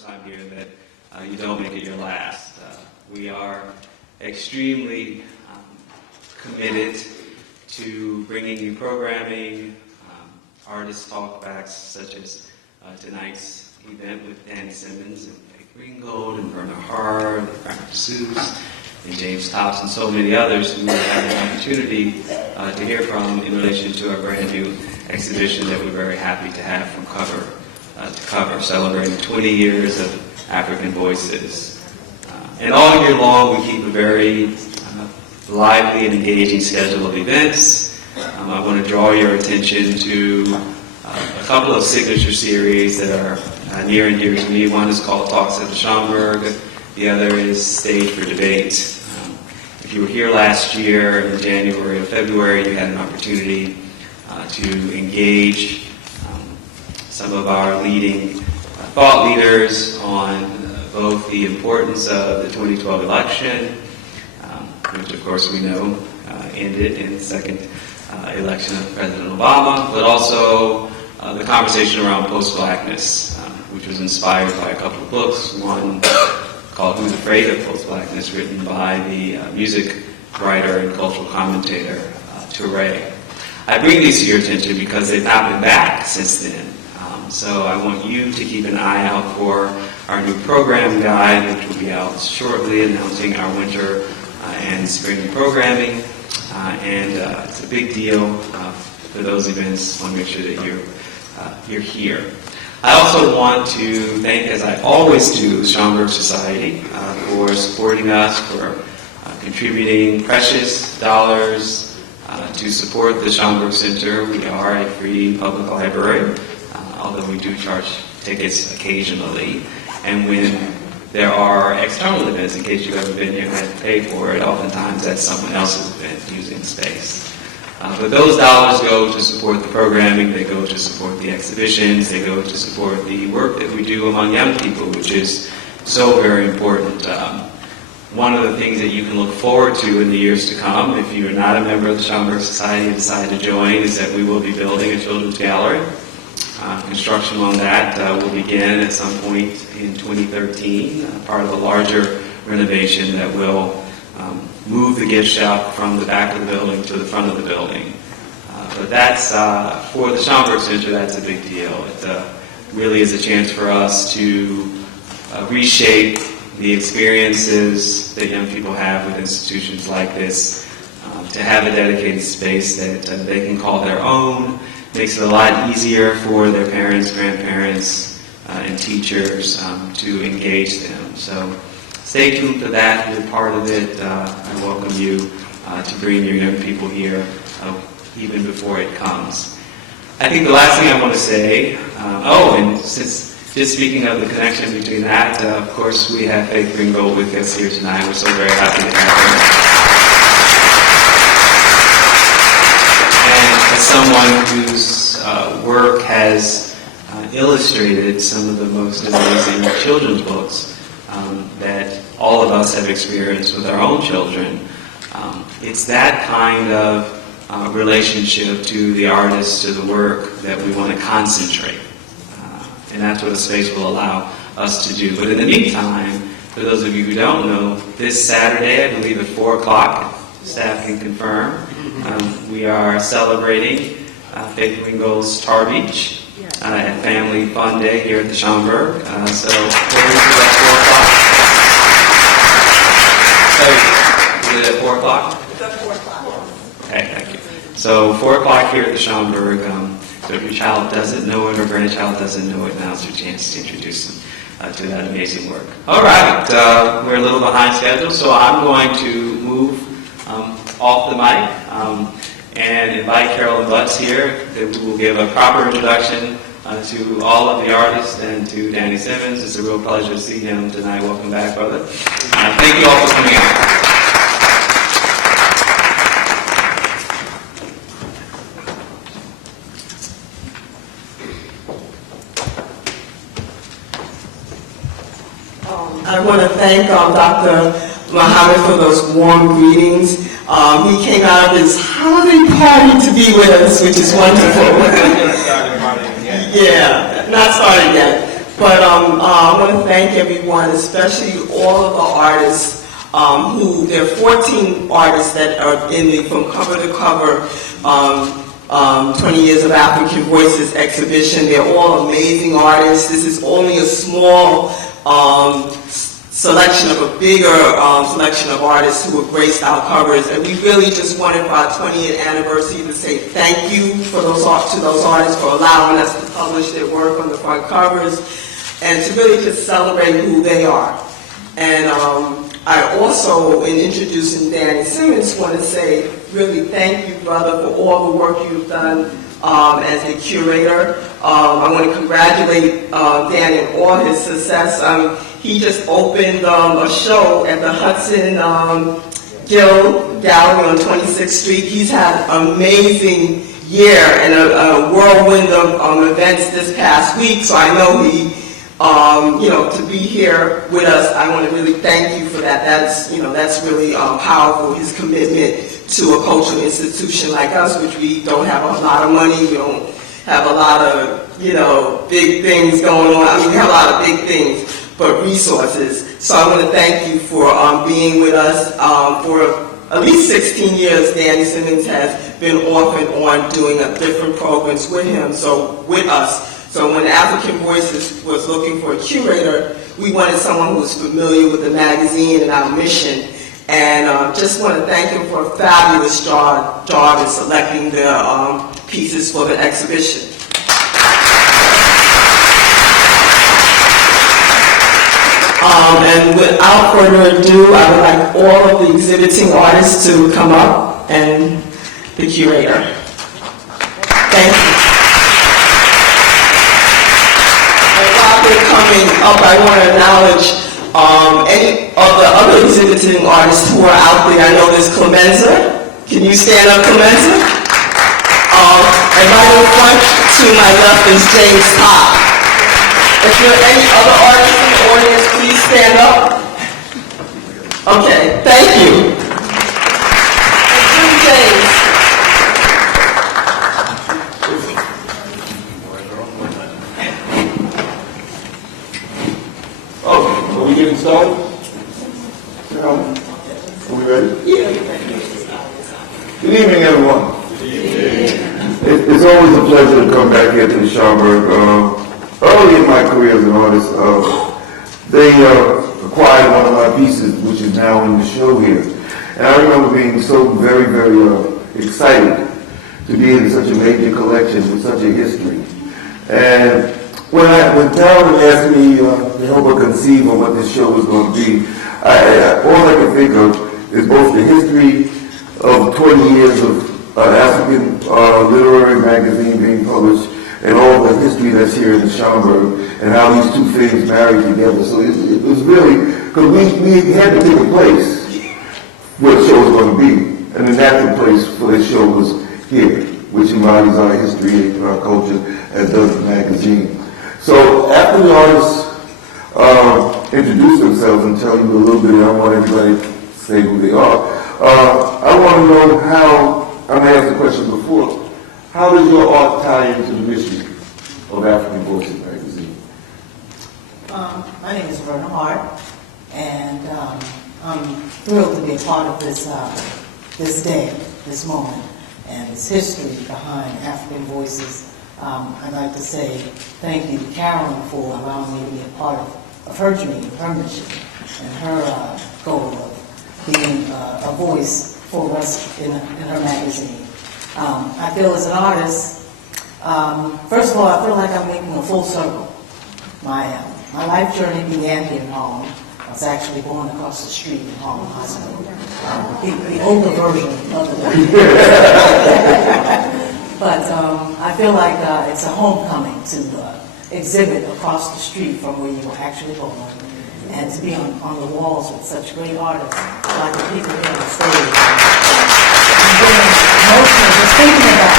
time here that you don't make it your last. We are extremely committed to bringing you programming, artist talkbacks such as tonight's event with Danny Simmons and Faith Ringgold and Verna Hart and Frank Seuss and James Tops and so many others who have an opportunity to hear from in relation to our brand new exhibition that we're very happy to have from cover to cover, celebrating 20 years of African Voices. And all year long we keep a very lively and engaging schedule of events. I want to draw your attention to a couple of signature series that are near and dear to me. One is called Talks at the Schomburg. The other is Stage for Debate. If you were here last year in January or February, you had an opportunity to engage some of our leading thought leaders on both the importance of the 2012 election, which of course we know ended in the second election of President Obama, but also the conversation around post-blackness, which was inspired by a couple of books. One called Who's Afraid of Post-Blackness, written by the music writer and cultural commentator Touré. I bring these to your attention because they've not been back since then. So I want you to keep an eye out for our new program guide, which will be out shortly, announcing our winter and spring programming. And it's a big deal for those events. I want to make sure that you're here. I also want to thank, as I always do, the Schomburg Society for supporting us, for contributing precious dollars to support the Schomburg Center. We are a free public library, although we do charge tickets occasionally. And when there are external events, in case you've ever been here and had to pay for it, oftentimes that's someone else's event using the space. But those dollars go to support the programming, they go to support the exhibitions, they go to support the work that we do among young people, which is so very important. One of the things that you can look forward to in the years to come, if you're not a member of the Schomburg Society and decide to join, is that we will be building a children's gallery. Construction on that will begin at some point in 2013, part of a larger renovation that will move the gift shop from the back of the building to the front of the building. But that's, for the Schomburg Center, that's a big deal. It really is a chance for us to reshape the experiences that young people have with institutions like this, to have a dedicated space that they can call their own. Makes it a lot easier for their parents, grandparents, and teachers to engage them. So stay tuned for that. You're part of it. I welcome you to bring your young people here even before it comes. I think the last thing I want to say, and since just speaking of the connection between that, of course we have Faith Ringgold with us here tonight. We're so very happy to have her. As someone whose work has illustrated some of the most amazing children's books that all of us have experienced with our own children, it's that kind of relationship to the artist, to the work, that we want to concentrate. And that's what a space will allow us to do. But in the meantime, for those of you who don't know, this Saturday, I believe at 4 o'clock, staff can confirm, we are celebrating Faith Ringgold's Tar Beach at Family Fun Day here at the Schomburg. So we're at 4 o'clock. Is it at 4 o'clock? It's at 4 o'clock. Okay, thank you. So 4 o'clock here at the Schomburg. So if your child doesn't know it or grandchild doesn't know it, now's your chance to introduce them to that amazing work. All right, we're a little behind schedule, so I'm going to move off the mic and invite Carolyn Butts here, that we will give a proper introduction to all of the artists and to Danny Simmons. It's a real pleasure to see him tonight. Welcome back, brother. Thank you all for coming out. I want to thank Dr. Muhammad for those warm greetings. He came out of his holiday party to be with us, which is wonderful. Yeah, not started yet. But I want to thank everyone, especially all of the artists there are 14 artists that are in the From Cover to Cover 20 Years of African Voices exhibition. They're all amazing artists. This is only a small selection of a bigger selection of artists who have graced our covers. And we really just wanted for our 20th anniversary to say thank you to those artists for allowing us to publish their work on the front covers and to really just celebrate who they are. And I also, in introducing Danny Simmons, want to say really thank you, brother, for all the work you've done as a curator. I want to congratulate Danny on all his success. He just opened a show at the Hudson Gill Gallery on 26th Street. He's had an amazing year and a whirlwind of events this past week, so I know he to be here with us, I want to really thank you for that. That's really powerful, his commitment to a cultural institution like us, which we don't have a lot of money, we don't have a lot of, big things going on. I mean, we have a lot of big things, but resources. So I want to thank you for being with us. For at least 16 years, Danny Simmons has been off and on doing different programs with us. So when African Voices was looking for a curator, we wanted someone who was familiar with the magazine and our mission. And just want to thank him for a fabulous job in selecting the pieces for the exhibition. And without further ado, I would like all of the exhibiting artists to come up and the curator. Thank you. Coming up, I want to acknowledge any of the other exhibiting artists who are out there. I know there's Clemenza. Can you stand up, Clemenza? And right in front to my left is James Todd. If there are any other artists in the audience, please stand up. Okay, thank you. And James. Are we getting started? Are we ready? Yeah. Good evening, everyone. It's always a pleasure to come back here to the Schomburg. Early in my career as an artist, they acquired one of my pieces, which is now in the show here. And I remember being so very, very excited to be in such a major collection with such a history. And when Carolyn asked me to help her conceive of what this show was going to be, all I could think of is both the history of 20 years of African literary magazine being published and all the history that's here in the Schomburg and how these two things marry together. So it was really, because we had to pick a place where the show was going to be, and the natural place for this show was here, which embodies our history and our culture, as does the magazine. So after the artists introduce themselves and tell you a little bit, I want everybody to say who they are. I want to know how, I asked the question before, how does your art tie into the mission of African Voices magazine? My name is Verna Hart, and I'm thrilled to be a part of this day, this moment, and this history behind African Voices. I'd like to say thank you to Carolyn for allowing me to be a part of her dream, her mission, and her goal of being a voice for us in her magazine. I feel as an artist, first of all, I feel like I'm making a full circle. My life journey began here in Harlem. I was actually born across the street in Harlem Hospital. The older version of the But I feel like it's a homecoming to exhibit across the street from where you were actually born, and to be on the walls with such great artists like the people here on stage. I'm getting emotional just thinking about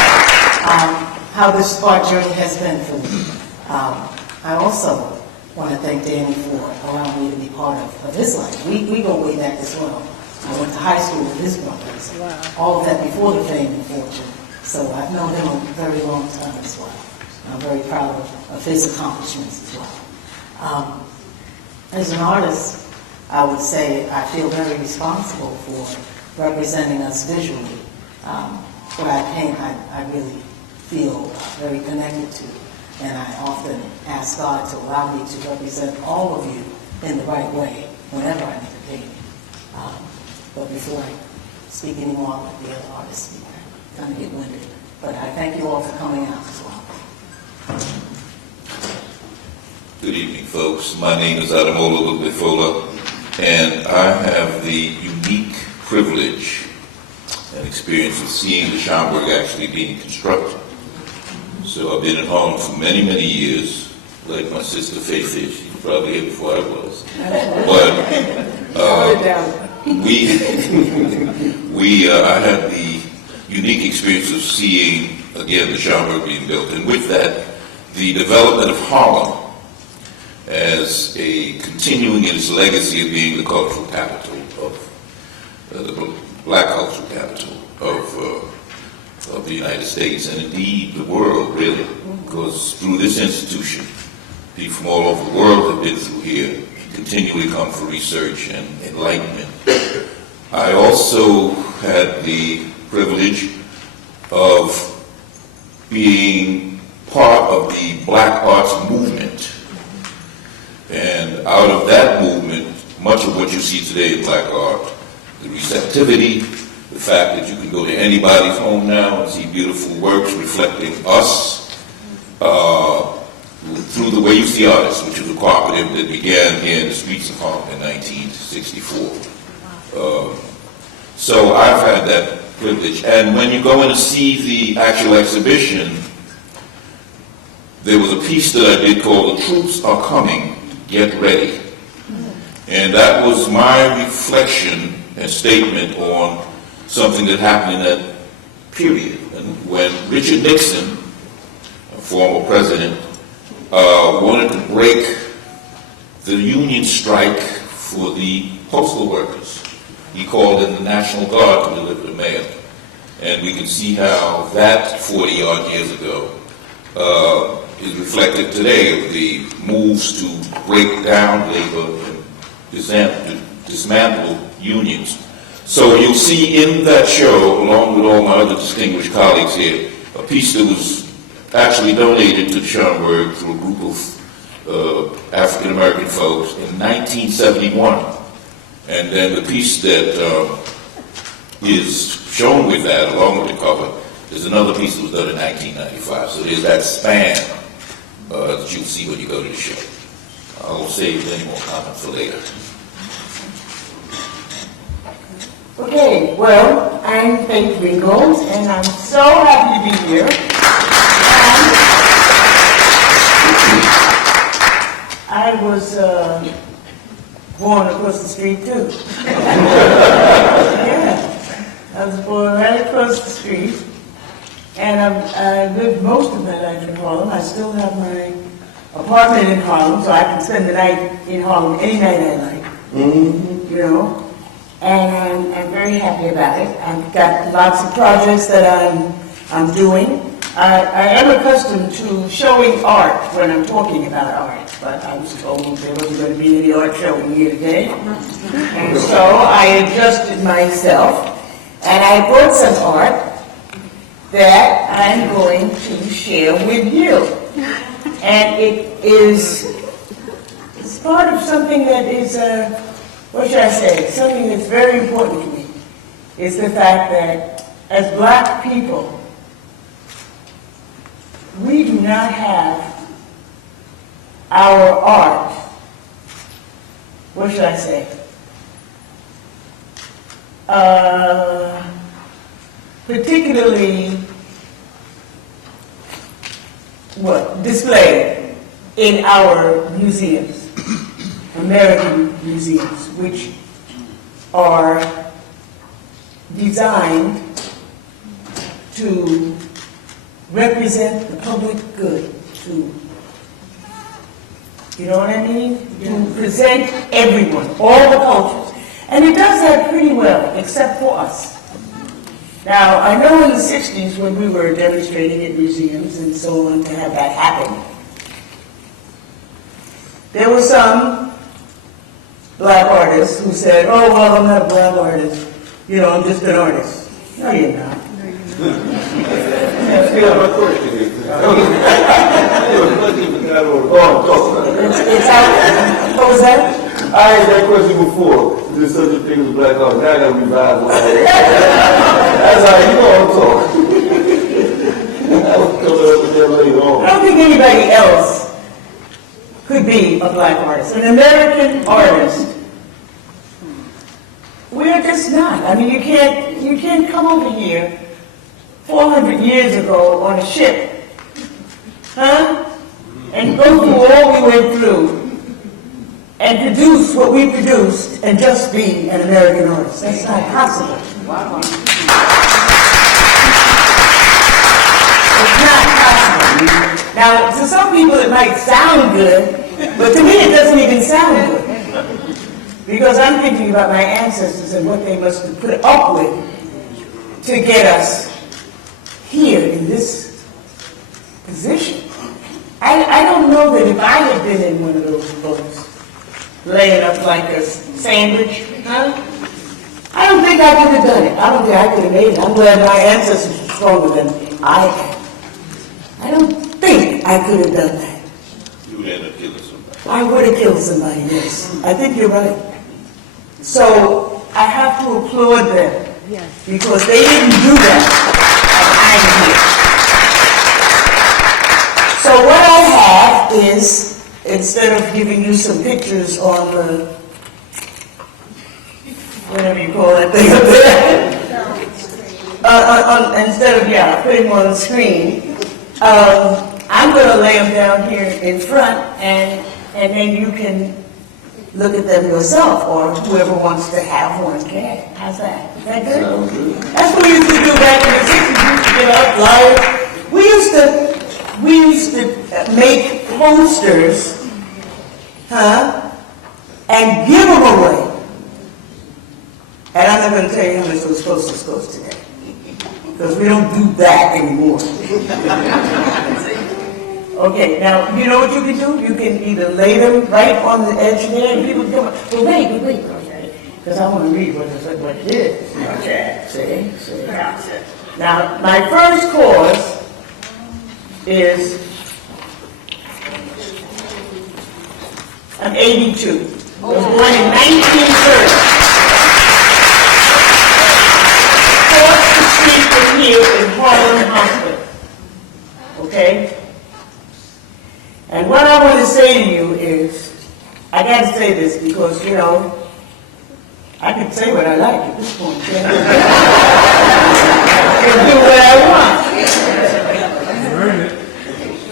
how this art journey has been for me. I also want to thank Danny for allowing me to be part of his life. We go way back as well. I went to high school with his brothers. Wow. All of that before the fame and fortune. So I've known him a very long time as well. I'm very proud of his accomplishments as well. As an artist, I would say I feel very responsible for representing us visually. What I paint, I really feel very connected to, and I often ask God to allow me to represent all of you in the right way whenever I make a painting. But before I speak anymore, I'll let the other artists speak. I kind of get winded. But I thank you all for coming out as well. Good evening, folks. My name is Adamola Lubifola, and I have the unique privilege and experience of seeing the Schomburg actually being constructed. So I've been in Harlem for many, many years, like my sister Faith is. She was probably here before I was. But I had the unique experience of seeing, again, the Schomburg being built, and with that, the development of Harlem as a continuing in its legacy of being the cultural capital of the black cultural capital of the United States, and indeed the world, really, because through this institution, people from all over the world have been through here and continually come for research and enlightenment. I also had the privilege of being part of the Black Arts movement. And out of that movement, much of what you see today in Black art, the receptivity, the fact that you can go to anybody's home now and see beautiful works reflecting us through the way you see artists, which was a cooperative that began here in the streets of Harlem in 1964. So I've had that privilege. And when you go in to see the actual exhibition, there was a piece that I did called "The Troops Are Coming, Get Ready." And that was my reflection and statement on something that happened in that period. And when Richard Nixon, a former president, wanted to break the union strike for the postal workers, he called in the National Guard to deliver the mail. And we can see how that 40-odd years ago is reflected today of the moves to break down labor and dismantle unions. So you'll see in that show, along with all my other distinguished colleagues here, a piece that was actually donated to Schomburg through a group of African-American folks in 1971. And then the piece that is shown with that, along with the cover, is another piece that was done in 1995. So there's that span that you'll see when you go to the show. I won't save any more comments for later. Okay, well, I'm Faith Ringgold, and I'm so happy to be here. I was born across the street, too. Yeah, I was born right across the street, and I lived most of my life in Harlem. I still have my apartment in Harlem, so I can spend the night in Harlem any night I like, you know. And I'm very happy about it. I've got lots of projects that I'm doing. I am accustomed to showing art when I'm talking about art, but I was told there wasn't going to be any art showing here today. And so I adjusted myself, and I brought some art that I'm going to share with you. And it's part of something that is what should I say? Something that's very important to me is the fact that as black people, we do not have our art, what should I say? Particularly displayed in our museums. American museums, which are designed to represent the public good, you know what I mean? To present everyone, all the cultures. And it does that pretty well, except for us. Now, I know in the 60s when we were demonstrating at museums and so on to have that happen, There were some black artists who said, oh, well, I'm not a black artist. You know, I'm just an artist. No, you're not. It's out. What was that? I had that question before. Is there such a thing as black art? Now I gotta revive one. That's how you know I'm talking. I was coming up with that later on. I don't think anybody else could be a black artist. An American artist. We're just not. I mean, you can't come over here 400 years ago on a ship, huh? And go through all we went through and produce what we produced and just be an American artist. That's not possible. It's not possible. Now, to some people it might sound good, but to me it doesn't even sound good. Because I'm thinking about my ancestors and what they must have put up with to get us here in this position. I don't know that if I had been in one of those boats, laying up like a sandwich, huh? I don't think I could have done it. I don't think I could have made it. I'm glad my ancestors were stronger than I am. I don't think I could have done that. You would end up killing somebody. I would have killed somebody, yes. I think you're right. So I have to applaud them because they didn't do that. And I'm here. So what I have is, instead of giving you some pictures on the, whatever you call that thing up there, instead of, putting them on the screen, I'm going to lay them down here in front, and then you can look at them yourself, or whoever wants to have one can. How's that? Is that good? That's what we used to do back in the 60s. We used to get out flyers. We used to make posters, and give them away. And I'm not going to tell you how much those posters cost today, because we don't do that anymore. Okay, now, you know what you can do? You can either lay them right on the edge there, and people come up, well, wait, okay, because I want to read what it is. Okay, see. Now, my first cause is, I'm 82. I was born in 1930. Across the street from here in Harlem Hospital. Okay? And what I want to say to you is, I got to say this because, I can say what I like at this point. I can do what I want.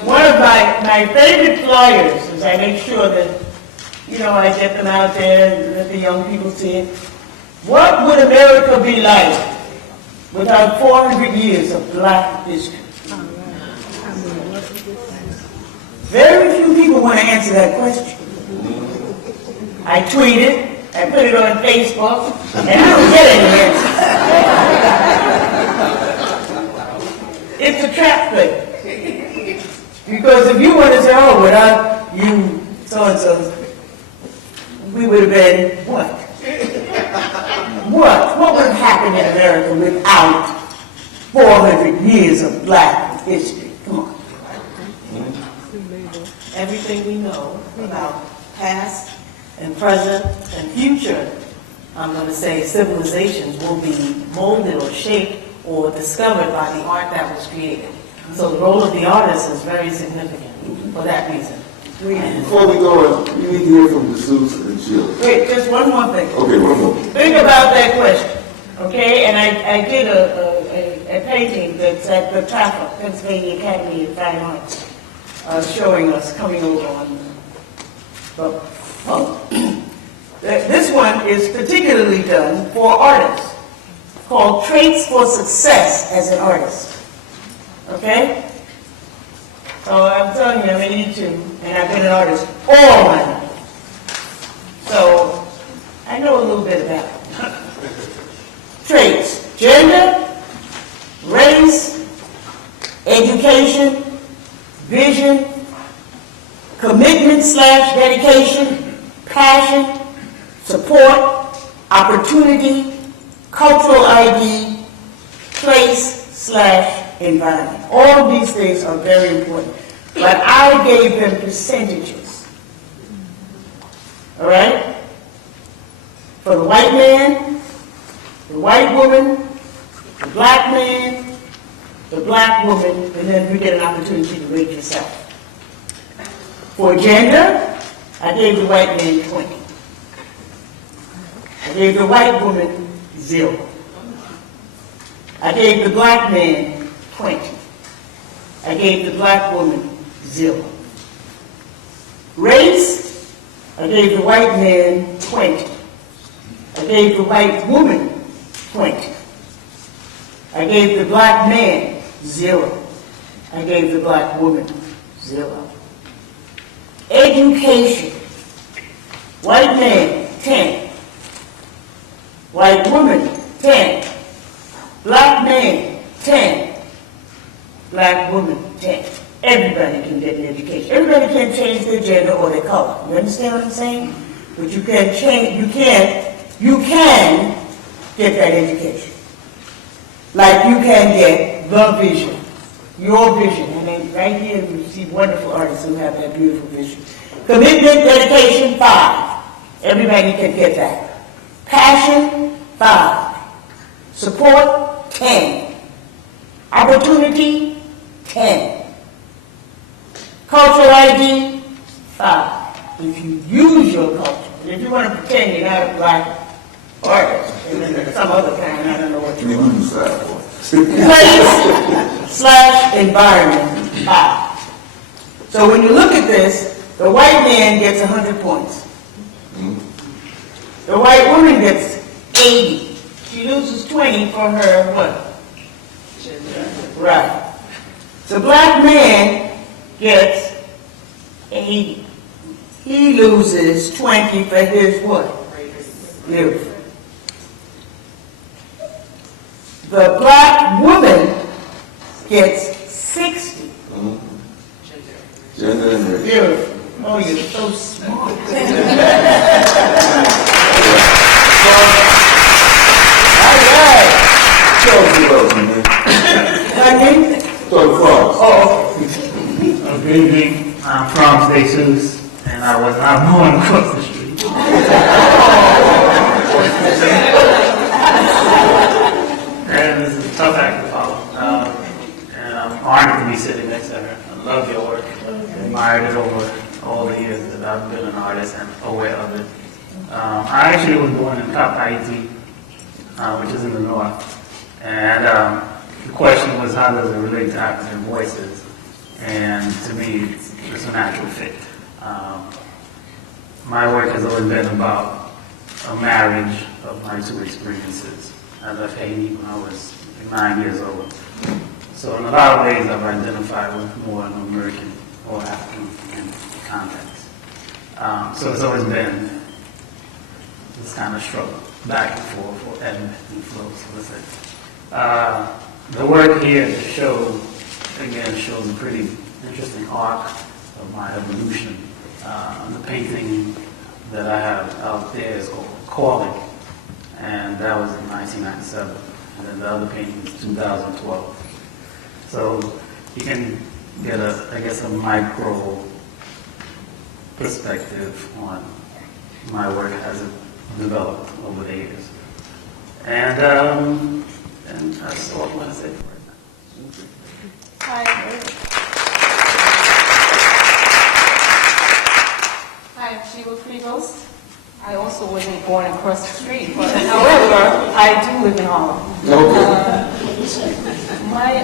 One of my favorite flyers is I make sure that, I get them out there and let the young people see it. What would America be like without 400 years of black history? Very few people want to answer that question. I tweeted, I put it on Facebook, and I don't get any answers. It's a trap thing. Because if you want to say, oh, without you, so-and-so, we would have been what? What would have happened in America without 400 years of black history? Come on. Everything we know about past and present and future, I'm going to say civilizations will be molded or shaped or discovered by the art that was created. So the role of the artist is very significant for that reason. Before we go on, we need to hear from the Zeus and Jill. Wait, just one more thing. Okay, one more. Think about that question, okay? And I did a painting that's at the top of Pennsylvania Academy of Fine Arts, showing us coming over on this one is particularly done for artists, called Traits for Success as an Artist. Okay? So I'm telling you, I'm 82, and I've been an artist all my life. So I know a little bit about it. Traits: gender, race, education, vision, commitment Commitment/dedication, passion, support, opportunity, cultural ID, place/environment. All of these things are very important. But I gave them percentages. All right? For the white man, the white woman, the black man, the black woman, and then you get an opportunity to rate yourself. For gender, I gave the white man 20. I gave the white woman 0. I gave the black man 20. I gave the black woman 0. Race, I gave the white man 20. I gave the white woman 20. I gave the black man 0. I gave the black woman 0. Education, white man 10. White woman 10. Black man 10. Black woman 10. Everybody can get an education. Everybody can change their gender or their color. You understand what I'm saying? But you can change, you can get that education. Like you can get the vision, your vision. And then right here you see wonderful artists who have that beautiful vision. Commitment, dedication, 5. Everybody can get that. Passion, 5. Support, 10. Opportunity, 10. Cultural ID, 5. If you use your culture, if you want to pretend you're not a black artist, and then some other kind, I don't know what you want. Place/environment, 5. So when you look at this, the white man gets 100 points. The white woman gets 80. She loses 20 for her what? Right. The black man gets 80. He loses 20 for his what? Youth. The black woman gets 60. Beautiful. Oh, you're so smart. All right. Good evening. I'm from Jesus, and I was not born across the street. And this is a tough act to follow. And I'm honored to be sitting next to her. I love your work. Admired it over all the years that I've been an artist and aware of it. I actually was born in Haiti, which is in the north. And the question was, how does it relate to African voices? And to me, it's a natural fit. My work has always been about a marriage of my two experiences. I left Haiti when I was 9 years old. So in a lot of ways, I've identified with more an American or African context. So it's always been this kind of struggle, back and forth, or ebb and flow, so to say. The work here to show, again, shows a pretty interesting arc of my evolution. The painting that I have out there is called Calling, and that was in 1997. And then the other painting is 2012. So you can get a micro perspective on my work as it developed over the years. And that's all I'm going to say for right now. Hi, I'm Sheila Friegos. I also wasn't born across the street, but however, I do live in Harlem.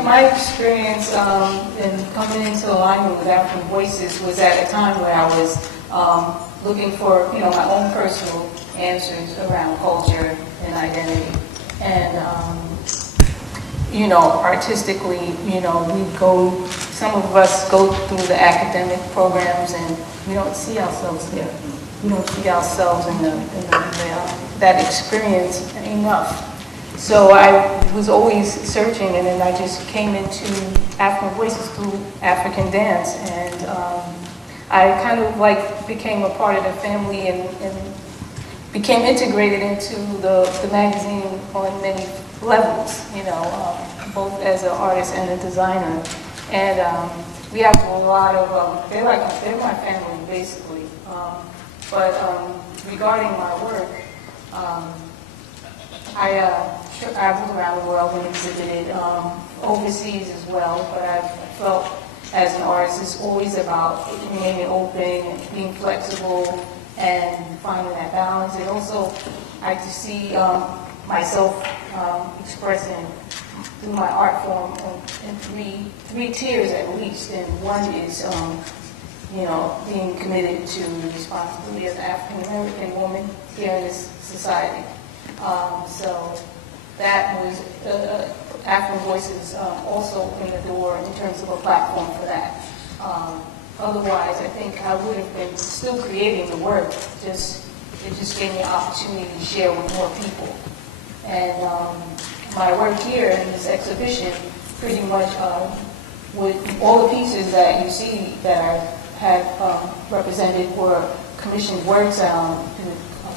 My experience in coming into alignment with African Voices was at a time where I was looking for, my own personal answers around culture and identity. And, artistically, some of us go through the academic programs and we don't see ourselves there. We don't see ourselves in that experience enough. So I was always searching, and then I just came into African Voices through African dance, and I kind of like became a part of the family and became integrated into the magazine on many levels, you know, both as an artist and a designer. And we have a lot of, they're my family, basically. But regarding my work, I moved around the world and exhibited overseas as well, but I felt as an artist it's always about remaining open and being flexible and finding that balance. And also, I just see myself expressing through my art form in three tiers at least. And one is, you know, being committed to responsibility as an African American woman here in this society. So that was African Voices also opened the door in terms of a platform for that. Otherwise, I think I would have been still creating the work. It just gave me an opportunity to share with more people. And my work here in this exhibition, pretty much with all the pieces that you see that I had represented were commissioned works and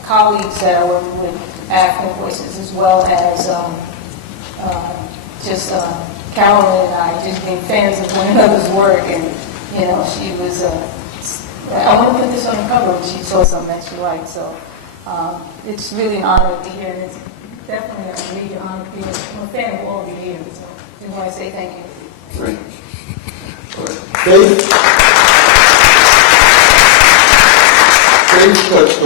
colleagues that I work with African Voices, as well as Carolyn and I just being fans of one another's work. And you know, she was, I want to put this on the cover, and she saw something that she liked. So it's really an honor to be here, and it's definitely a major honor to be here. I'm a fan of all of you here, so I just want to say thank you. Great. All right. Faith touched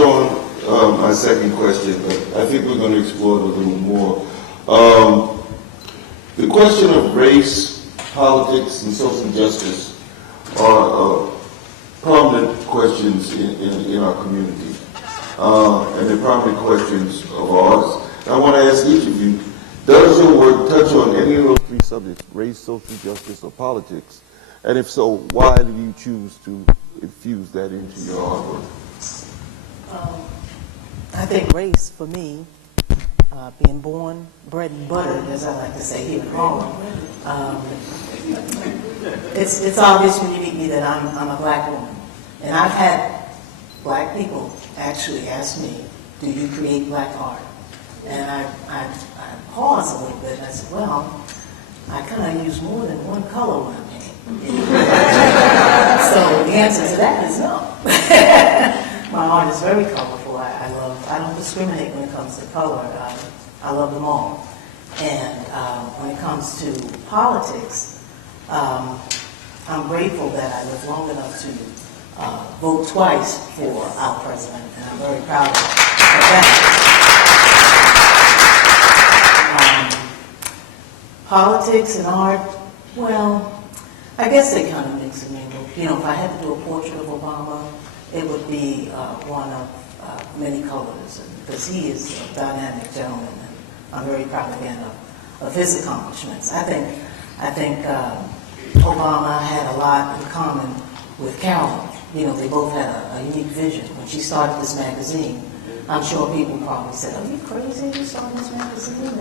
on my second question, but I think we're going to explore it a little more. The question of race, politics, and social justice are prominent questions in our community, and they're prominent questions of ours. I want to ask each of you, does your work touch on any of those three subjects, race, social justice, or politics? And if so, why do you choose to infuse that into your artwork? I think race, for me, being born, bred and buttered, as I like to say here in Harlem, it's obvious when you meet me that I'm a black woman. And I've had black people actually ask me, do you create black art? And I paused a little bit. I said, well, I kind of use more than one color when I'm painting. So the answer to that is no. My art is very colorful. I don't discriminate when it comes to color. I love them all. And when it comes to politics, I'm grateful that I lived long enough to vote twice for our president, and I'm very proud of that. Politics and art, well, I guess they kind of mix and mingle. You know, if I had to do a portrait of Obama, it would be one of many colors, because he is a dynamic gentleman, and I'm very proud again of his accomplishments. I think Obama had a lot in common with Carolyn. You know, they both had a unique vision. When she started this magazine, I'm sure people probably said, "Are you crazy? You started this magazine?"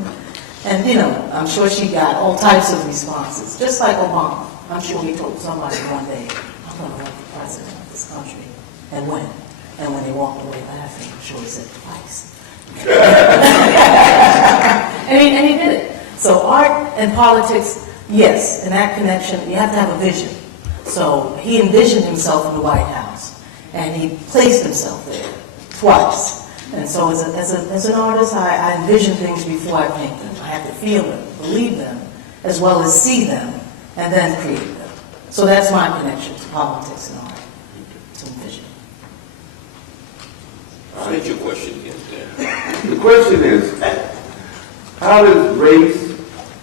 And you know, I'm sure she got all types of responses, just like Obama. I'm sure he told somebody one day, "I'm going to run for president of this country," and win. And when they walked away laughing, I'm sure he said twice. and he did it. So art and politics, yes, in that connection, you have to have a vision. So he envisioned himself in the White House, and he placed himself there twice. And so as an artist, I envision things before I paint them. I have to feel them, believe them, as well as see them, and then create them. So that's my connection to politics and art, to envision. State your question again, Dan. The question is, how does race,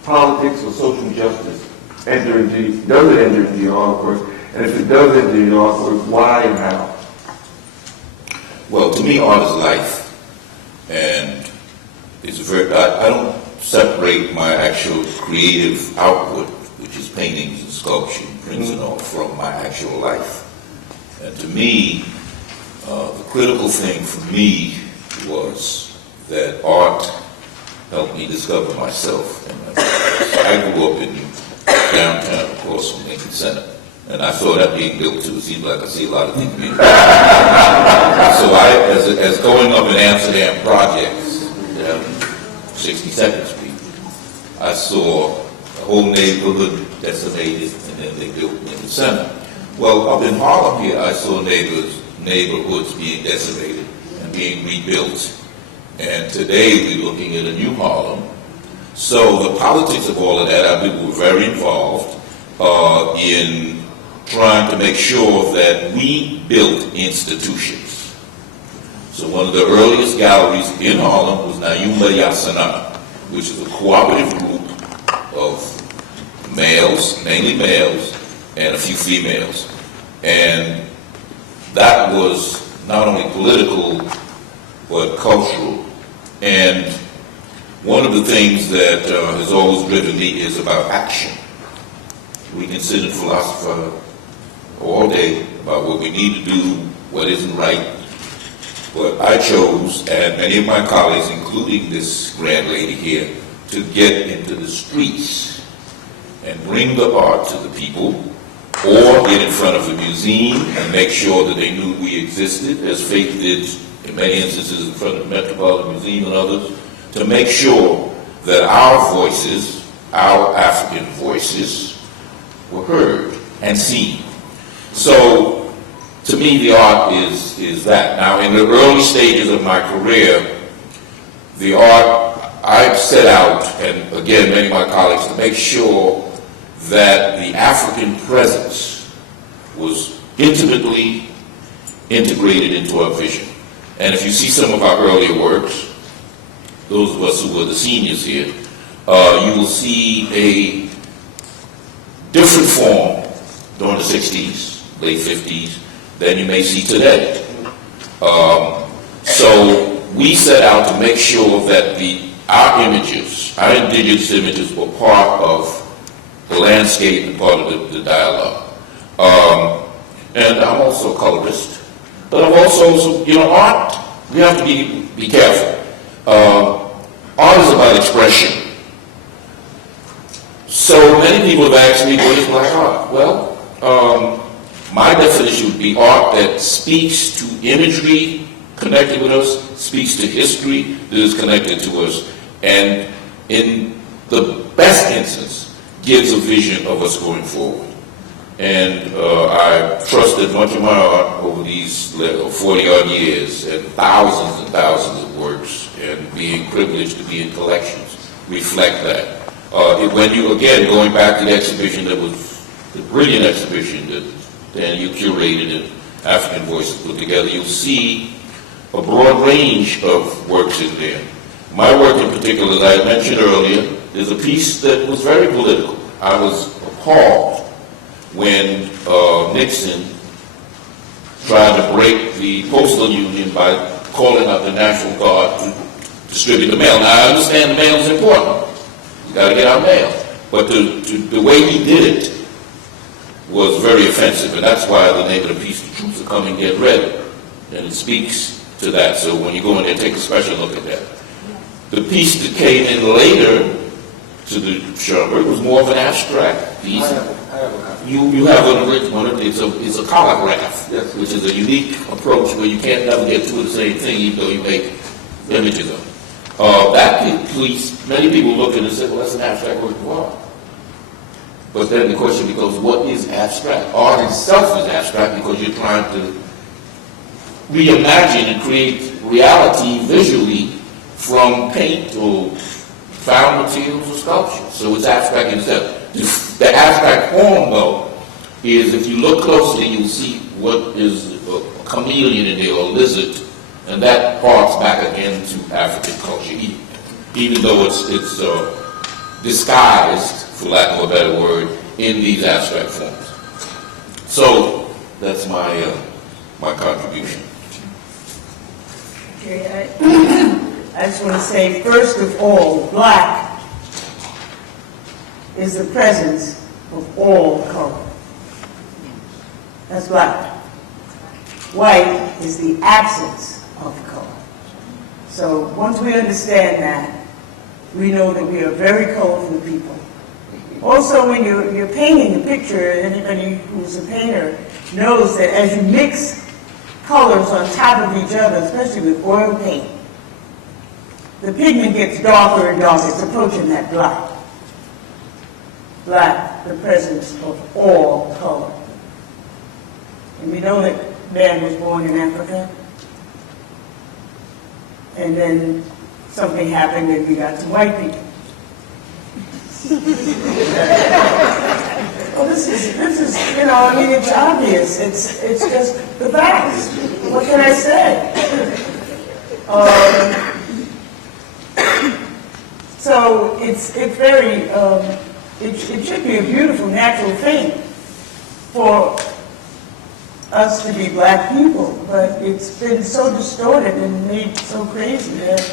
politics, or social justice does it enter into your artwork? And if it does enter your artwork, why and how? Well, to me, art is life, and I don't separate my actual creative output, which is paintings and sculpture, prints and all, from my actual life. And to me, the critical thing for me was that art helped me discover myself. And I grew up in downtown, of course, in Lincoln Center, And I saw that being built too. It seems like I see a lot of things being built. So as going up in Amsterdam projects, 62nd Street, I saw the whole neighborhood decimated, and then they built in the center. Well, up in Harlem here, I saw neighborhoods being decimated and being rebuilt. And today we're looking at a new Harlem. So the politics of all of that, I think we're very involved in trying to make sure that we build institutions. So one of the earliest galleries in Harlem was Nayumba Yasana, which is a cooperative group of males, mainly males, and a few females. And that was not only political, but cultural. And one of the things that has always driven me is about action. We can sit and philosophize all day about what we need to do, what isn't right. But I chose, and many of my colleagues, including this grand lady here, to get into the streets and bring the art to the people, or get in front of the museum and make sure that they knew we existed, as Faith did in many instances in front of the Metropolitan Museum and others, to make sure that our voices, our African voices, were heard and seen. So, to me, the art is that. Now, in the early stages of my career, the art, I set out, and again, many of my colleagues, to make sure that the African presence was intimately integrated into our vision. And if you see some of our earlier works, those of us who were the seniors here, you will see a different form during the 60s, late 50s, than you may see today. So we set out to make sure that our images, our indigenous images, were part of the landscape and part of the dialogue. And I'm also a colorist, but I'm also, art, we have to be careful. Art is about expression. So many people have asked me, what is black art? Well, my definition would be art that speaks to imagery connected with us, speaks to history that is connected to us, and in the best instance, gives a vision of us going forward. And I've trusted much of my art over these 40-odd years, and thousands of works, and being privileged to be in collections reflect that. When you, again, going back to the exhibition that was the brilliant exhibition that Dan, you curated and African Voices put together, you'll see a broad range of works in there. My work in particular, as I mentioned earlier, is a piece that was very political. I was appalled when Nixon tried to break the postal union by calling out the National Guard to distribute the mail. Now, I understand the mail is important. You got to get our mail. But the way he did it was very offensive, and that's why the name of the piece, "The Troops Are Coming, Get Ready," and it speaks to that. So when you go in there, take a special look at that. The piece that came in later to the Schomburg was more of an abstract piece. You have one of it's a colograph, yes, which is a unique approach where you can't never get to the same thing, even though you make images of it. That piece, many people look at it and say, well, that's an abstract work of art. But then the question becomes, what is abstract? Art itself is abstract because you're trying to reimagine and create reality visually from paint or found materials or sculpture. So it's abstract in itself. The abstract form, though, is if you look closely, you'll see what is a chameleon in there, or a lizard, and that harks back again to African culture, even though it's disguised, for lack of a better word, in these abstract forms. So that's my contribution. Okay, I just want to say, first of all, black is the presence of all color. That's black. White is the absence of color. So once we understand that, we know that we are very colorful people. Also, when you're painting a picture, anybody who's a painter knows that as you mix colors on top of each other, especially with oil paint, the pigment gets darker and darker. It's approaching that black. Black, the presence of all color. And we know that man was born in Africa. And then something happened and we got some white people. Well, this is, you know, I mean, it's obvious. It's just the facts. What can I say? So it's very, it should be a beautiful, natural thing for us to be black people, but it's been so distorted and made so crazy that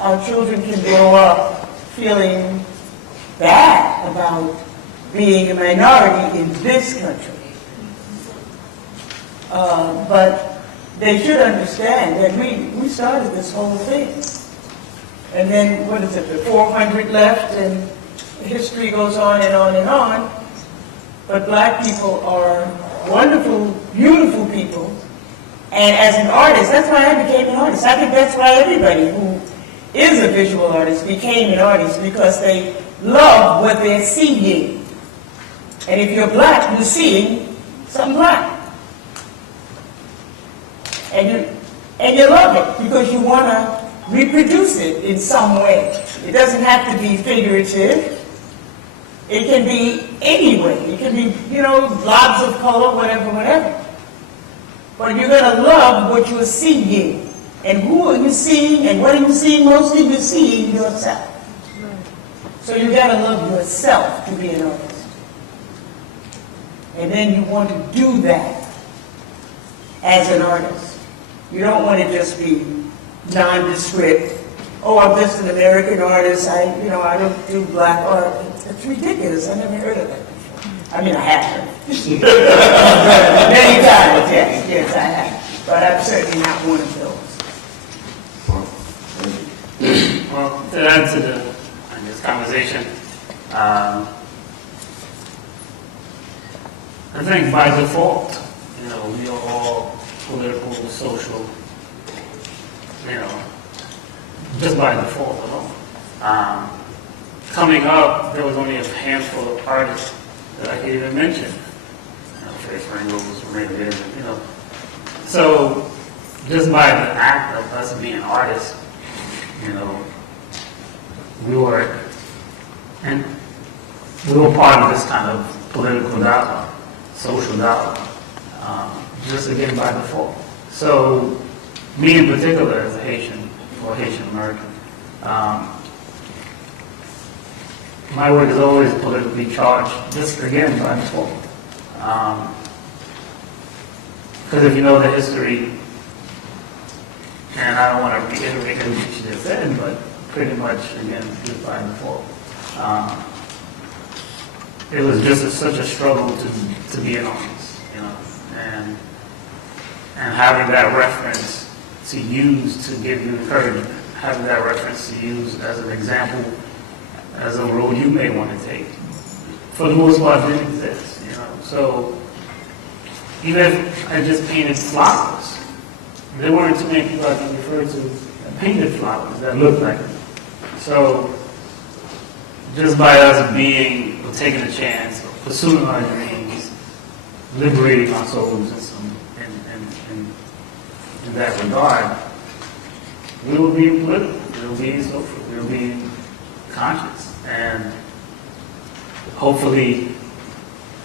our children can grow up feeling bad about being a minority in this country. But they should understand that we started this whole thing. And then, what is it, the 400 left, and history goes on and on and on. But black people are wonderful, beautiful people. And as an artist, that's why I became an artist. I think that's why everybody who is a visual artist became an artist, because they love what they're seeing. And if you're black, you're seeing something black. And you love it because you want to reproduce it in some way. It doesn't have to be figurative. It can be any way. It can be, you know, blobs of color, whatever. But you're going to love what you're seeing. And who are you seeing, and what are you seeing? Mostly you're seeing yourself. So you got to love yourself to be an artist. And then you want to do that as an artist. You don't want to just be nondescript. Oh, I'm just an American artist. I don't do black art. It's ridiculous. I never heard of that before. I mean, I have heard. Many times, yes, I have. But I'm certainly not one of those. Well, to add to this conversation, I think by default, you know, we are all political, social, you know, just by default alone. Coming up, there was only a handful of artists that I could even mention. You know, Trace Ringles, Rita Vision, you know. So, just by the act of us being artists, you know, we were part of this kind of political dialogue, social dialogue, just again by default. So, me in particular as a Haitian, or Haitian American, my work is always politically charged, just again by default. Because if you know the history, and I don't want to reiterate what she just said, but pretty much, again, just by default. It was just such a struggle to be an artist, you know, and having that reference to use to give you encouragement, having that reference to use as an example, as a road you may want to take, for the most part didn't exist, you know. So even if I just painted flowers, there weren't too many people I can refer to that painted flowers that looked like it. So just by us being, or taking a chance, or pursuing our dreams, liberating our souls in that regard, we will be political, we will be social, we will be conscious, and hopefully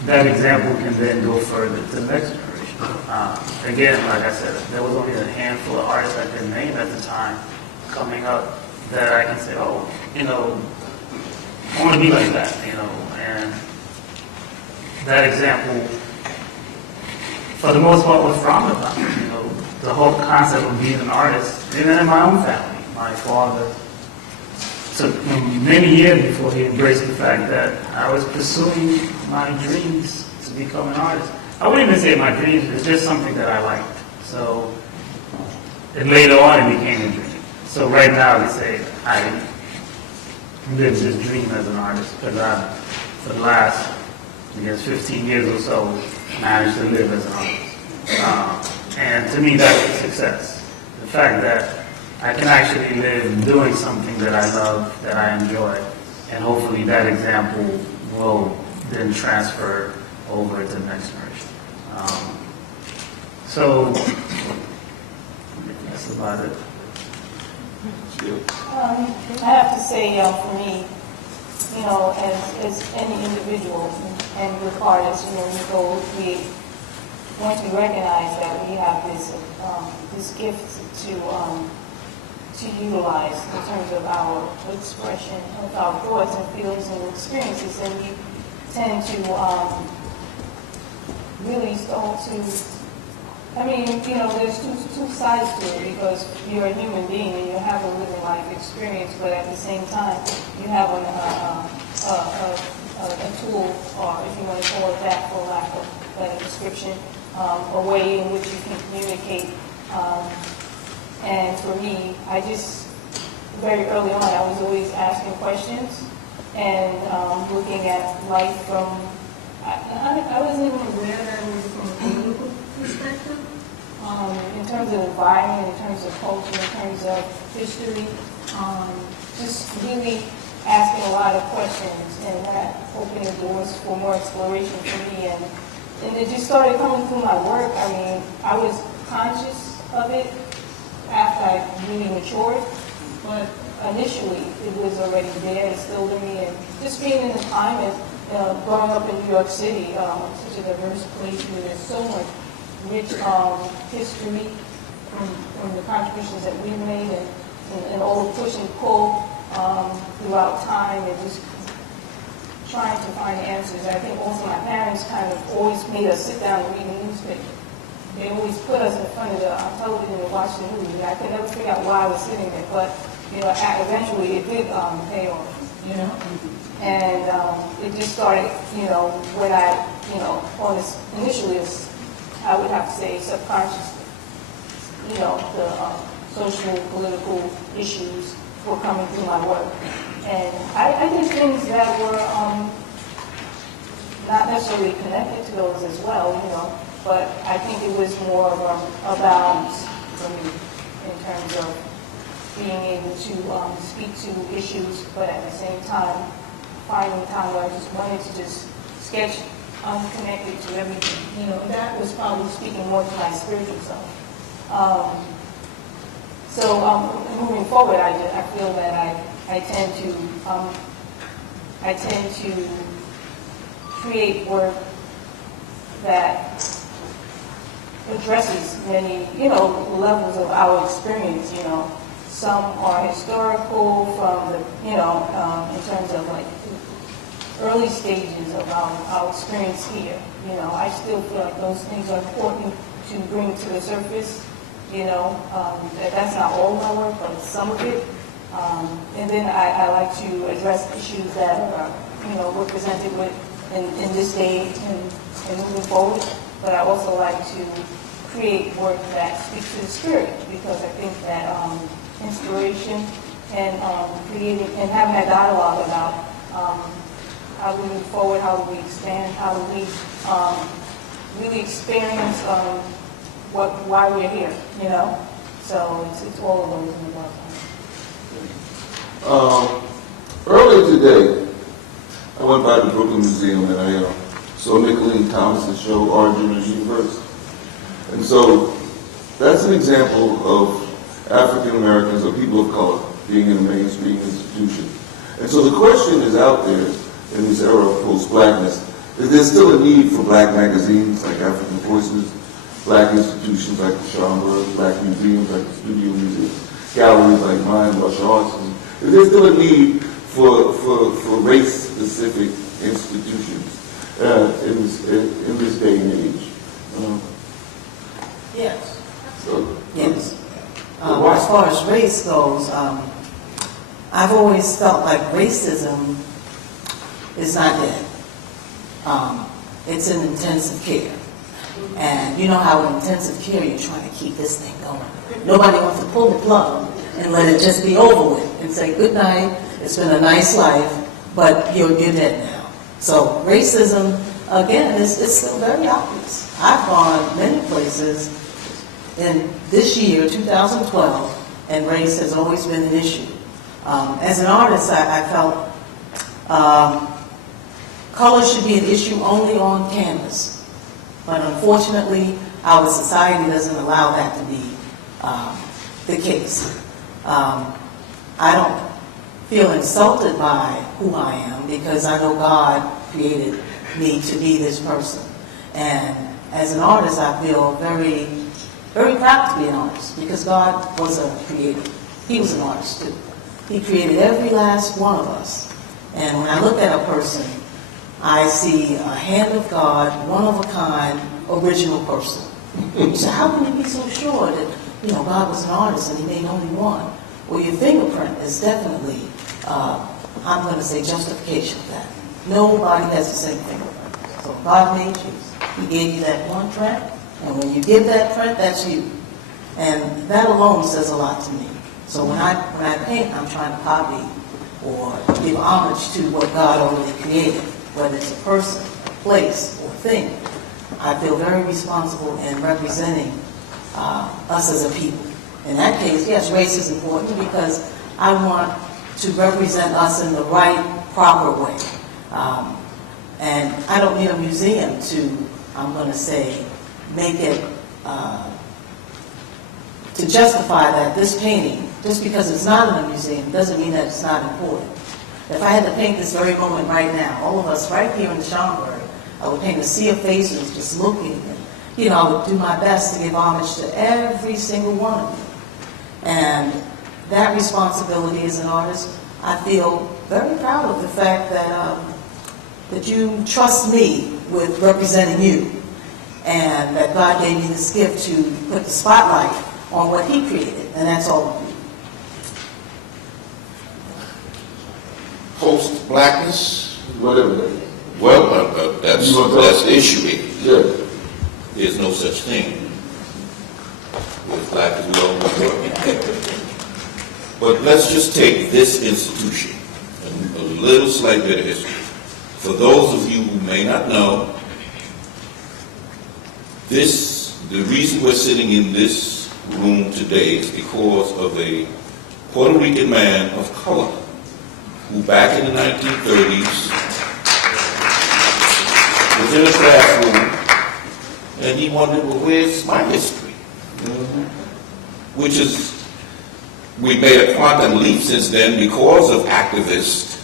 that example can then go further to the next generation. Again, like I said, there was only a handful of artists I could name at the time coming up that I can say, oh, you know, I want to be like that, you know, and that example, for the most part, was frowned upon, you know, the whole concept of being an artist, even in my own family. My father took many years before he embraced the fact that I was pursuing my dreams to become an artist. I wouldn't even say my dreams, it's just something that I liked. So, and later on it became a dream. So right now they say live this dream as an artist, because I, for the last, I guess, 15 years or so, managed to live as an artist. And to me, that's a success. The fact that I can actually live doing something that I love, that I enjoy, and hopefully that example will then transfer over to the next generation. So, that's about it. I have to say, for me, you know, as any individual and with artists, you know, once we recognize that we have this gift to utilize in terms of our expression of our thoughts and feelings and experiences, and we tend to really start to, I mean, you know, there's two sides to it, because you're a human being and you have a living life experience, but at the same time, you have a tool, or if you want to call it that, for lack of a better description, a way in which you can communicate. And for me, I just, very early on, I was always asking questions and looking at life from, I wasn't even aware that it was from a political perspective, in terms of environment, in terms of culture, in terms of history, just really asking a lot of questions, and that opened the doors for more exploration for me, and it just started coming through my work. I mean, I was conscious of it after I really matured, but initially it was already there, instilled in me, and just being in the climate, growing up in New York City, such a diverse place where there's so much rich history from the contributions that we've made, and all the push and pull throughout time, and just trying to find answers. I think also my parents kind of always made us sit down and read the newspaper. They always put us in front of the television and watch the news. I could never figure out why I was sitting there, but you know, eventually it did pay off. You know, and it just started. You know, when I, you know, on this initially, I would have to say subconsciously. You know, the social, political issues were coming through my work, and I did things that were not necessarily connected to those as well. You know. But I think it was more of a balance for me in terms of being able to speak to issues, but at the same time finding time where I just wanted to just sketch unconnected to everything. You know, that was probably speaking more to my spiritual self. So moving forward, I feel that I tend to create work that addresses many, you know, levels of our experience. You know, some are historical from the, you know, in terms of like early stages of our experience here. You know, I still feel like those things are important to bring to the surface. You know, that's not all my work, but some of it. And then I like to address issues that are, you know, we're presented with in this day and moving forward. But I also like to create work that speaks to the spirit, because I think that inspiration and creating and having that dialogue about how do we move forward, how do we expand, how do we really experience why we're here, you know? So it's all of those in the book. Earlier today, I went by the Brooklyn Museum and I saw Nicolene Thomas's show, Origin of the Universe. And so that's an example of African Americans or people of color being in a mainstream institution. And so the question is out there in this era of post-blackness, is there still a need for black magazines like African Voices, black institutions like the Schomburg, black museums like the Studio Museum, galleries like mine, Rush Arts? Is there still a need for race-specific institutions in this day and age? Yes. So, Yes. As far as race goes, I've always felt like racism is not dead. It's in intensive care. And you know how in intensive care you're trying to keep this thing going. Nobody wants to pull the plug and let it just be over with and say, good night, it's been a nice life, but you're dead now. So racism, again, is still very obvious. I've gone many places in this year, 2012, and race has always been an issue. As an artist, I felt color should be an issue only on canvas. But unfortunately, our society doesn't allow that to be the case. I don't feel insulted by who I am because I know God created me to be this person. And as an artist, I feel very, very proud to be an artist because God was a creator. He was an artist too. He created every last one of us. And when I look at a person, I see a hand of God, one of a kind, original person. So how can you be so sure that, God was an artist and he made only one? Well, your fingerprint is definitely, I'm going to say, justification of that. Nobody has the same fingerprint. So God made you. He gave you that one print, and when you give that print, that's you. And that alone says a lot to me. So when I paint, I'm trying to copy or give homage to what God already created, whether it's a person, a place, or thing. I feel very responsible in representing us as a people. In that case, yes, race is important because I want to represent us in the right, proper way. And I don't need a museum to, I'm going to say, make it, to justify that this painting, just because it's not in a museum, doesn't mean that it's not important. If I had to paint this very moment right now, all of us right here in Schomburg, I would paint a sea of faces just looking, and, I would do my best to give homage to every single one of you. And that responsibility as an artist, I feel very proud of the fact that you trust me with representing you, and that God gave me this gift to put the spotlight on what He created, and that's all of you. Post-blackness? Whatever that is. Well, that's the issue here. Yeah. There's no such thing. We're as black as we always were. But let's just take this institution, a little slight bit of history. For those of you who may not know, the reason we're sitting in this room today is because of a Puerto Rican man of color who back in the 1930s was in a classroom and he wondered, well, where's my history? Which is, we made a quantum leap since then because of activists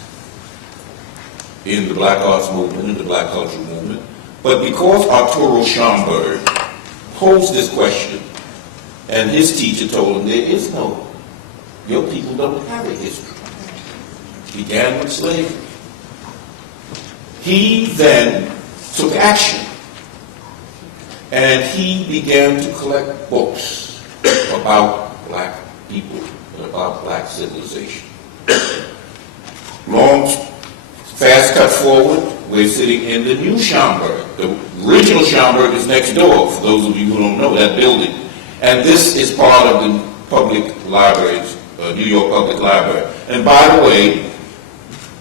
in the Black Arts Movement, in the Black Cultural Movement, but because Arturo Schomburg posed this question, and his teacher told him, there is no, your people don't have a history. It began with slavery. He then took action, and he began to collect books about black people, about black civilization. Fast cut forward, we're sitting in the new Schomburg. The original Schomburg is next door, for those of you who don't know, that building. And this is part of the public libraries, New York Public Library. And by the way,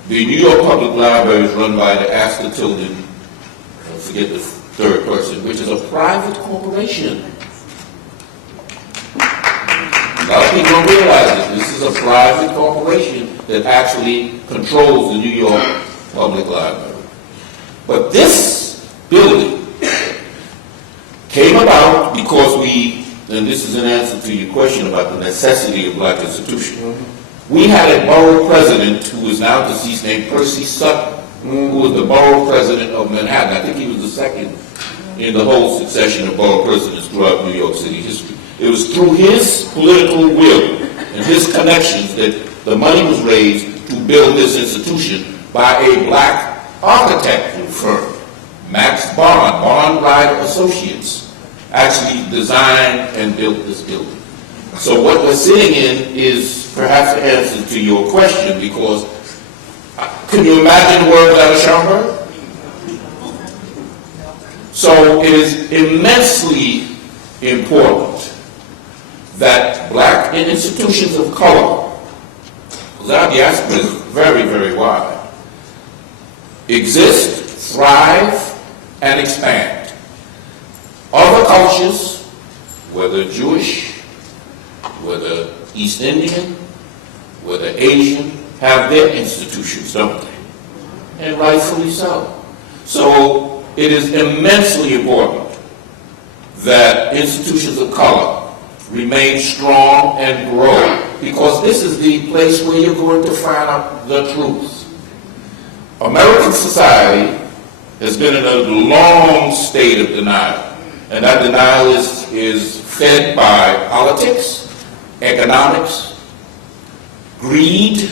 the New York Public Library is run by the Astor Tilden, I forget the third person, which is a private corporation. A lot of people don't realize this. This is a private corporation that actually controls the New York Public Library. But this building came about because and this is an answer to your question about the necessity of black institutions. We had a borough president who is now deceased named Percy Sutton, who was the borough president of Manhattan. I think he was the second in the whole succession of borough presidents throughout New York City history. It was through his political will and his connections that the money was raised to build this institution by a black architect firm, Max Bond Ryder Associates, actually designed and built this building. So what we're sitting in is perhaps the answer to your question, because can you imagine the words out of Schomburg? So it is immensely important that black and institutions of color because our diaspora is very, very wide, exist, thrive, and expand. Other cultures, whether Jewish, whether East Indian, whether Asian, have their institutions, don't they? And rightfully so. So it is immensely important that institutions of color remain strong and grow, because this is the place where you're going to find out the truth. American society has been in a long state of denial, and that denial is fed by politics, economics, greed,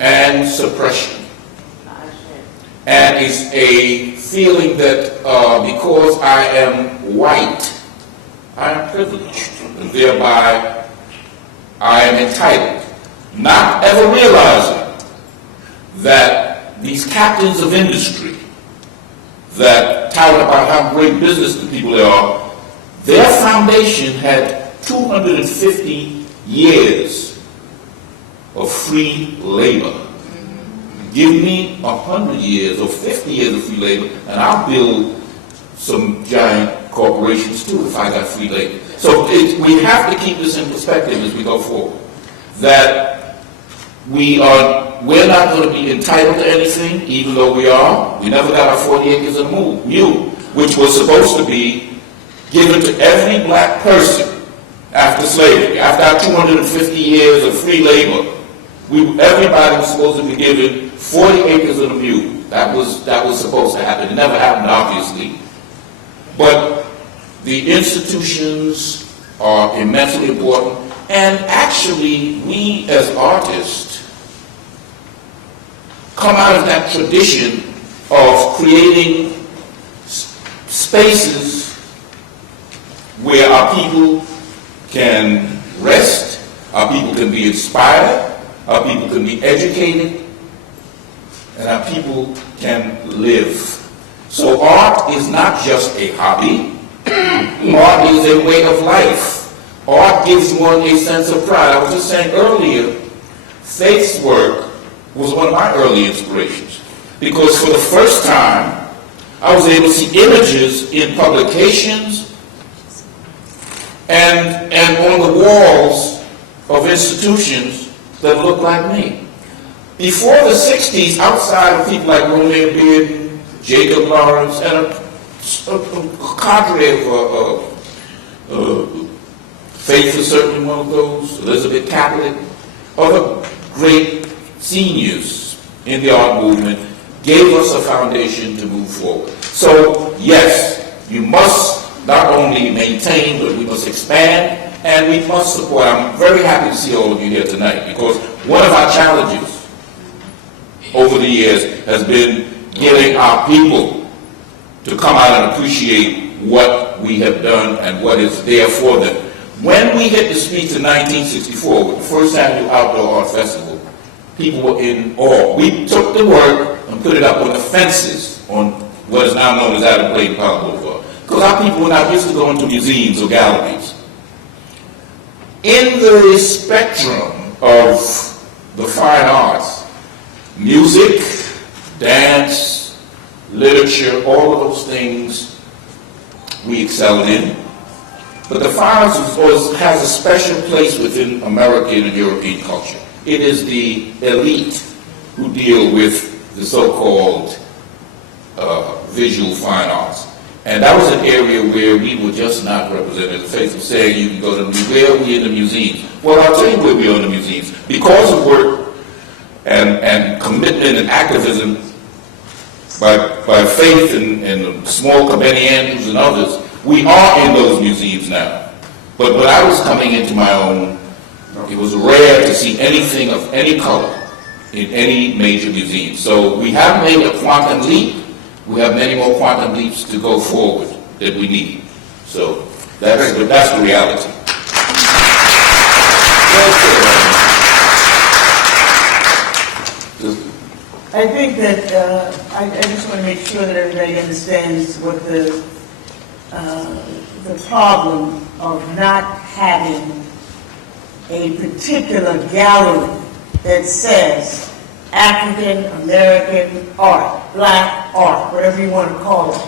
and suppression. And it's a feeling that because I am white, I am privileged, and thereby I am entitled, not ever realizing that these captains of industry that tout about how great business the people they are, their foundation had 250 years of free labor. Give me 100 years or 50 years of free labor, and I'll build some giant corporations too if I got free labor. So we have to keep this in perspective as we go forward. That we're not going to be entitled to anything, even though we are. We never got our 40 acres of mule, which was supposed to be given to every black person after slavery. After our 250 years of free labor, everybody was supposed to be given 40 acres of the mule. That was supposed to happen. It never happened, obviously. But the institutions are immensely important. And actually, we as artists come out of that tradition of creating spaces where our people can rest, our people can be inspired, our people can be educated, and our people can live. So art is not just a hobby. Art is a way of life. Art gives one a sense of pride. I was just saying earlier, Faith's work was one of my early inspirations, because for the first time, I was able to see images in publications and on the walls of institutions that looked like me. Before the 60s, outside of people like Romeo Bearden, Jacob Lawrence, and a cadre of Faith is certainly one of those, Elizabeth Catlett, other great seniors in the art movement gave us a foundation to move forward. So, yes, you must not only maintain, but we must expand, and we must support. I'm very happy to see all of you here tonight, because one of our challenges over the years has been getting our people to come out and appreciate what we have done and what is there for them. When we hit the streets in 1964 with the first annual Outdoor Art Festival, people were in awe. We took the work and put it up on the fences on what is now known as Adam Clayton Powell Boulevard, because our people were not used to going to museums or galleries. In the spectrum of the fine arts, music, dance, literature, all of those things we excelled in. But the fine arts has a special place within American and European culture. It is the elite who deal with the so-called visual fine arts. And that was an area where we were just not represented. The Faith was saying you can go to the museum. Where are we in the museums? Well, I'll tell you where we are in the museums. Because of work and commitment and activism by Faith and small Benny Andrews and others, we are in those museums now. But when I was coming into my own, it was rare to see anything of any color in any major museum. So we have made a quantum leap. We have many more quantum leaps to go forward that we need. So that's the reality. I think that I just want to make sure that everybody understands what the problem of not having a particular gallery that says African American art, black art, whatever you want to call it,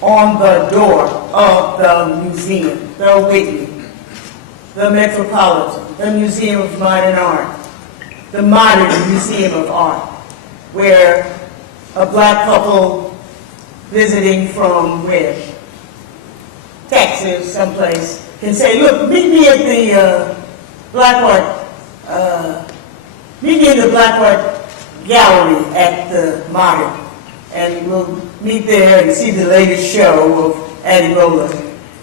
on the door of the museum, the Whitney, the Metropolitan, the Museum of Modern Art, the Modern Museum of Art, where a black couple visiting from where? Texas, someplace, can say, look, meet me at the Black Art, meet me in the Black Art Gallery at the Modern, and we'll meet there and see the latest show of Addie Roller,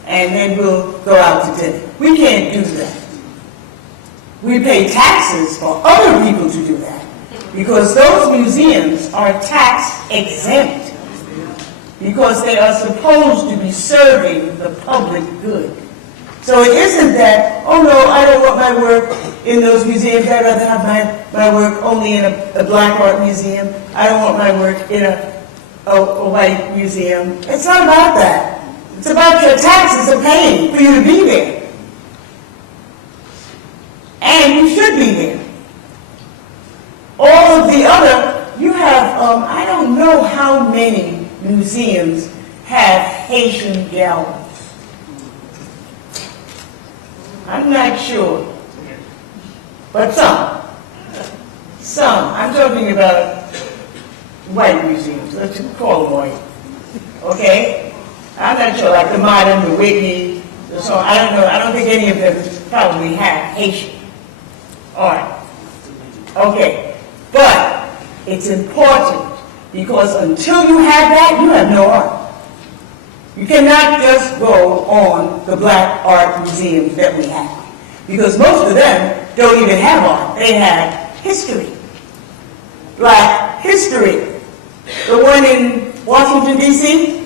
and then we'll go out to dinner. We can't do that. We pay taxes for other people to do that, because those museums are tax exempt, because they are supposed to be serving the public good. So it isn't that, oh no, I don't want my work in those museums, I'd rather have my work only in a black art museum, I don't want my work in a white museum. It's not about that. It's about your taxes are paying for you to be there. And you should be there. All of the other, you have, I don't know how many museums have Haitian galleries. I'm not sure. But some. I'm talking about white museums. Let's call them white. Okay? I'm not sure, like the Modern, the Whitney, so I don't know. I don't think any of them probably have Haitian art. Okay. But it's important, because until you have that, you have no art. You cannot just go on the black art museums that we have, because most of them don't even have art. They have history. Black history. The one in Washington, D.C.,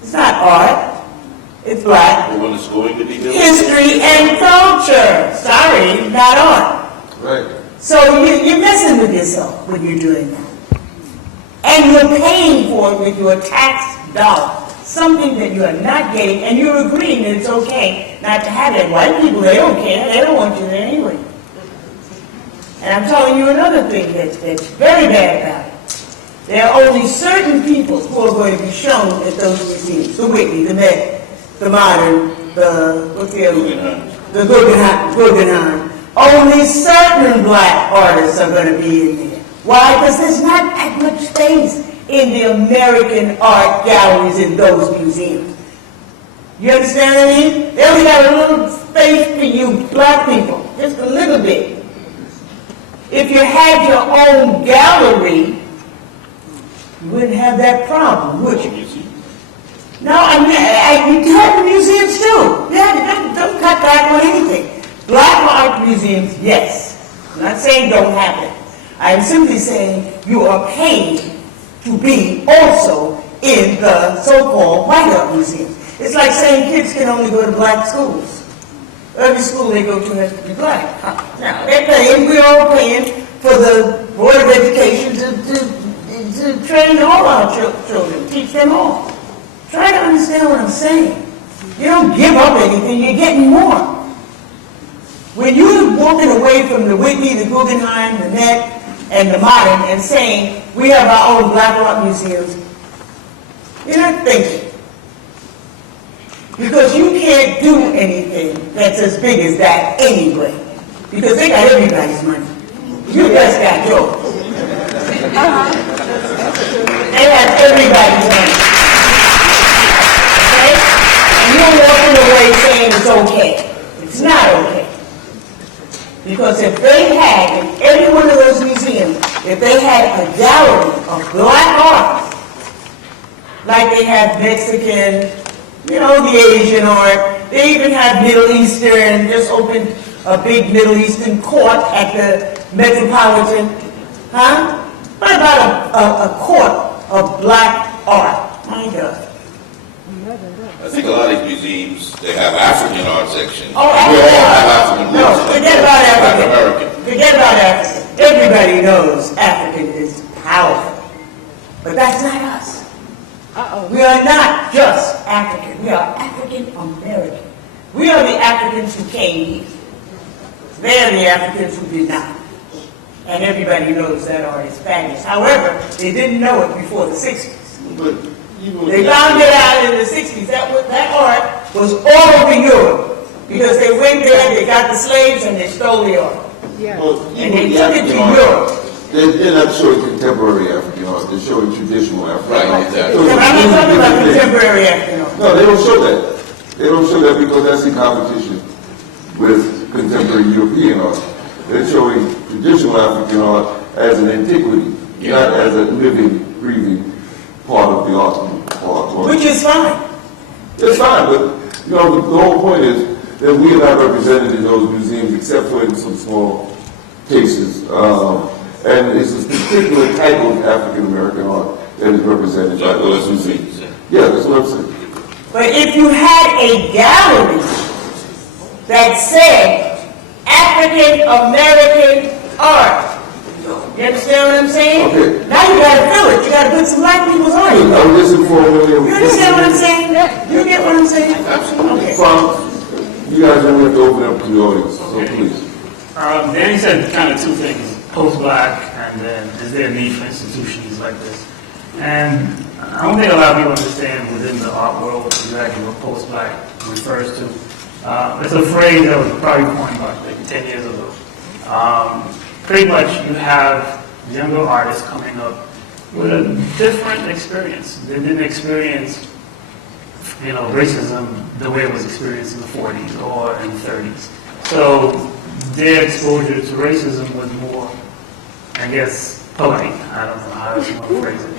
it's not art. It's black. The one that's going to be built? History and culture. Sorry, not art. Right. So you're messing with yourself when you're doing that. And you're paying for it with your tax dollar. Something that you are not getting, and you're agreeing that it's okay not to have it. White people, they don't care. They don't want you there anyway. And I'm telling you another thing that's very bad about it. There are only certain people who are going to be shown at those museums. The Whitney, the Met, the Modern, what's the other one? The Guggenheim. Only certain black artists are going to be in there. Why? Because there's not that much space in the American art galleries in those museums. You understand what I mean? They only got a little space for you black people, just a little bit. If you had your own gallery, you wouldn't have that problem, would you? No, I mean, you have the museums too. Yeah, don't cut back on anything. Black art museums, yes. I'm not saying don't happen. I'm simply saying you are paid to be also in the so-called white art museums. It's like saying kids can only go to black schools. Every school they go to has to be black. Now, they're paying, we're all paying for the Board of Education to train all our children, teach them all. Try to understand what I'm saying. You don't give up anything, you're getting more. When you're walking away from the Whitney, the Guggenheim, the Met, and the Modern, and saying, we have our own black art museums, you're not thinking. Because you can't do anything that's as big as that anyway. Because they got everybody's money. You just got yours. They have everybody's money. Okay? And you're walking away saying it's okay. It's not okay. Because if they had, in every one of those museums, if they had a gallery of black art, like they have Mexican, you know, the Asian art, they even have Middle Eastern, just opened a big Middle Eastern court at the Metropolitan. Huh? What about a court of black art? My God. I think a lot of these museums, they have African art sections. Oh, we all have African no, roots. forget about African. Black American. Forget about African. Everybody knows African is powerful. But that's not us. We are not just African. We are African American. We are the Africans who came here. They're the Africans who did not. And everybody knows that art is fabulous. However, they didn't know it before the 60s. They found it out in the 60s. That art was all over Europe. Because they went there, they got the slaves, and they stole the art. And they took it to Europe. They're not showing contemporary African art, they're showing traditional African art. Exactly. I'm not talking about contemporary African art. No, they don't show that. They don't show that because that's in competition with contemporary European art. They're showing traditional African art as an antiquity, not as a living, breathing part of the art. Which is fine. It's fine, but the whole point is that we are not represented in those museums except for in some small cases. And it's a particular type of African American art that is represented by those museums. Yeah, that's what I'm saying. But if you had a gallery that said African American art, you understand what I'm saying? Okay. Now you gotta fill it. You gotta put some black people's art in. I was listening for a minute. You understand what I'm saying? You get what I'm saying? Okay. You guys don't have to open up to the audience, so please. Danny said kind of two things, post-black, and then is there a need for institutions like this? And I don't think a lot of people understand within the art world exactly what post-black refers to. It's a phrase that was probably coined about like 10 years ago. Pretty much you have younger artists coming up with a different experience. They didn't experience, racism the way it was experienced in the 40s or in the 30s. So their exposure to racism was more, I guess, polite. I don't know how else you want to phrase it.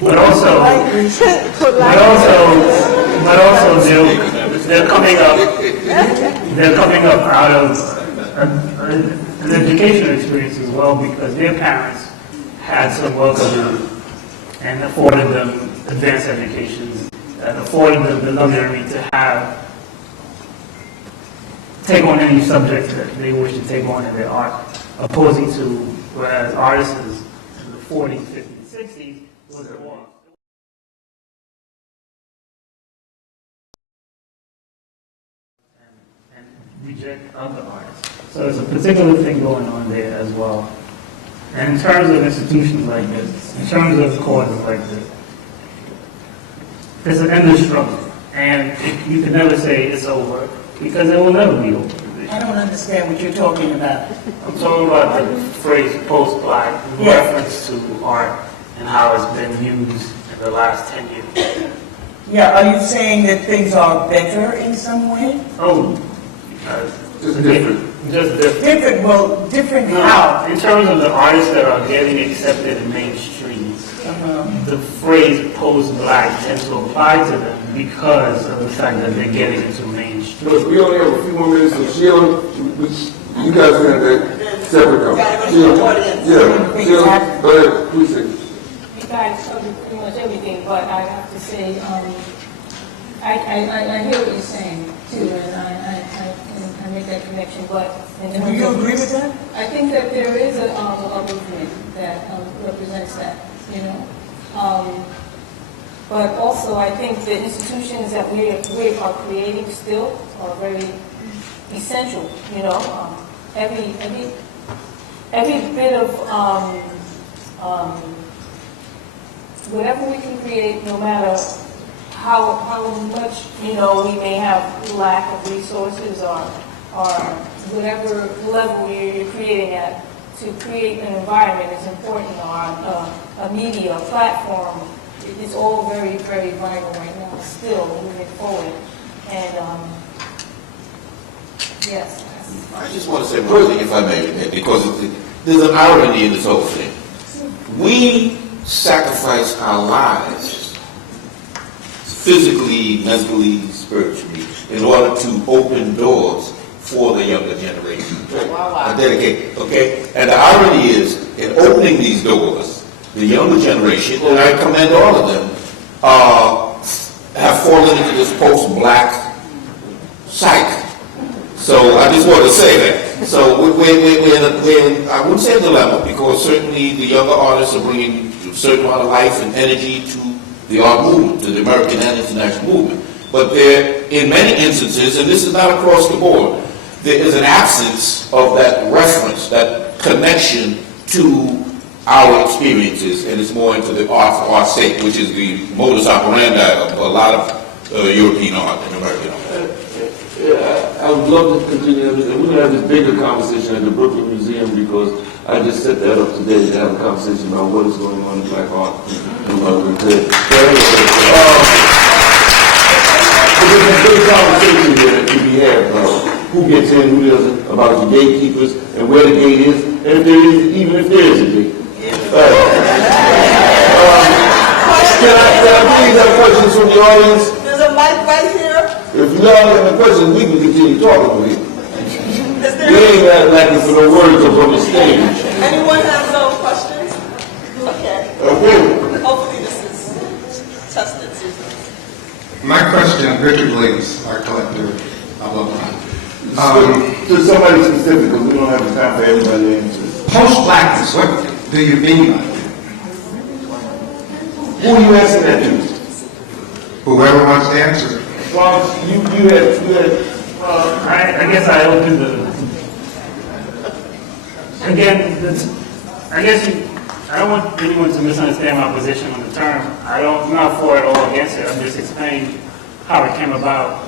But also they're coming up out of an educational experience as well because their parents had some welcome and afforded them advanced educations and afforded them the luxury to take on any subjects that they wish to take on in their art, opposing to whereas artists in the 40s, 50s, 60s was more. And reject other artists. So there's a particular thing going on there as well. And in terms of institutions like this, in terms of causes like this, it's an endless struggle. And you can never say it's over because it will never be over. I don't understand what you're talking about. I'm talking about the phrase post-black in reference to art and how it's been used in the last 10 years. Yeah, are you saying that things are better in some way? Oh, Just different. Just different. Different, different how? In terms of the artists that are getting accepted in mainstream, the phrase post-black tends to apply to them because of the fact that they're getting into mainstream. Look, we only have a few more minutes, so Sheila, you guys can have that separate conversation. Sheila, go ahead, please say. You guys covered pretty much everything, but I have to say, I hear what you're saying too, and I make that connection. But Do you agree with that? I think that there is a movement that represents that, but also I think the institutions that we are creating still are very essential. Every bit of whatever we can create, no matter how much we may have lack of resources or whatever level you're creating at, to create an environment is important, or a media platform. It's all very, very vital right now, still moving forward. And yes. I just want to say one thing, if I may, because there's an irony in this whole thing. We sacrifice our lives, physically, mentally, spiritually, in order to open doors for the younger generation. I dedicate, okay? And the irony is, in opening these doors, the younger generation, and I commend all of them, have fallen into this post-black cycle. So I just want to say that. So we're I wouldn't say a dilemma, because certainly the younger artists are bringing a certain amount of life and energy to the art movement, to the American and international movement. But there, in many instances, and this is not across the board, there is an absence of that reference, that connection to our experiences, and it's more into the art for art's sake, which is the modus operandi of a lot of European art and American art. I would love to continue. We're going to have this bigger conversation at the Brooklyn Museum because I just set that up today to have a conversation about what is going on in Black art. There's a big conversation here that we have about who gets in, who doesn't, about the gatekeepers and where the gate is, and if there is, even if there is a gate. Can I please have questions from the audience? There's a mic right here. If you don't have any questions, we can continue talking with you. Is We there ain't lacking for no words up on the stage. anyone have no questions? Okay. Okay. Hopefully this is tested. My question, Richard Williams, art collector, blah, blah, blah. To somebody specific, because we don't have the time for everybody to answer. Post-blackness, what do you mean by it? Who are you asking that to? Whoever wants to answer. Well, you had. I guess I opened I don't want anyone to misunderstand my position on the term. I'm not for it or against it. I'm just explaining how it came about.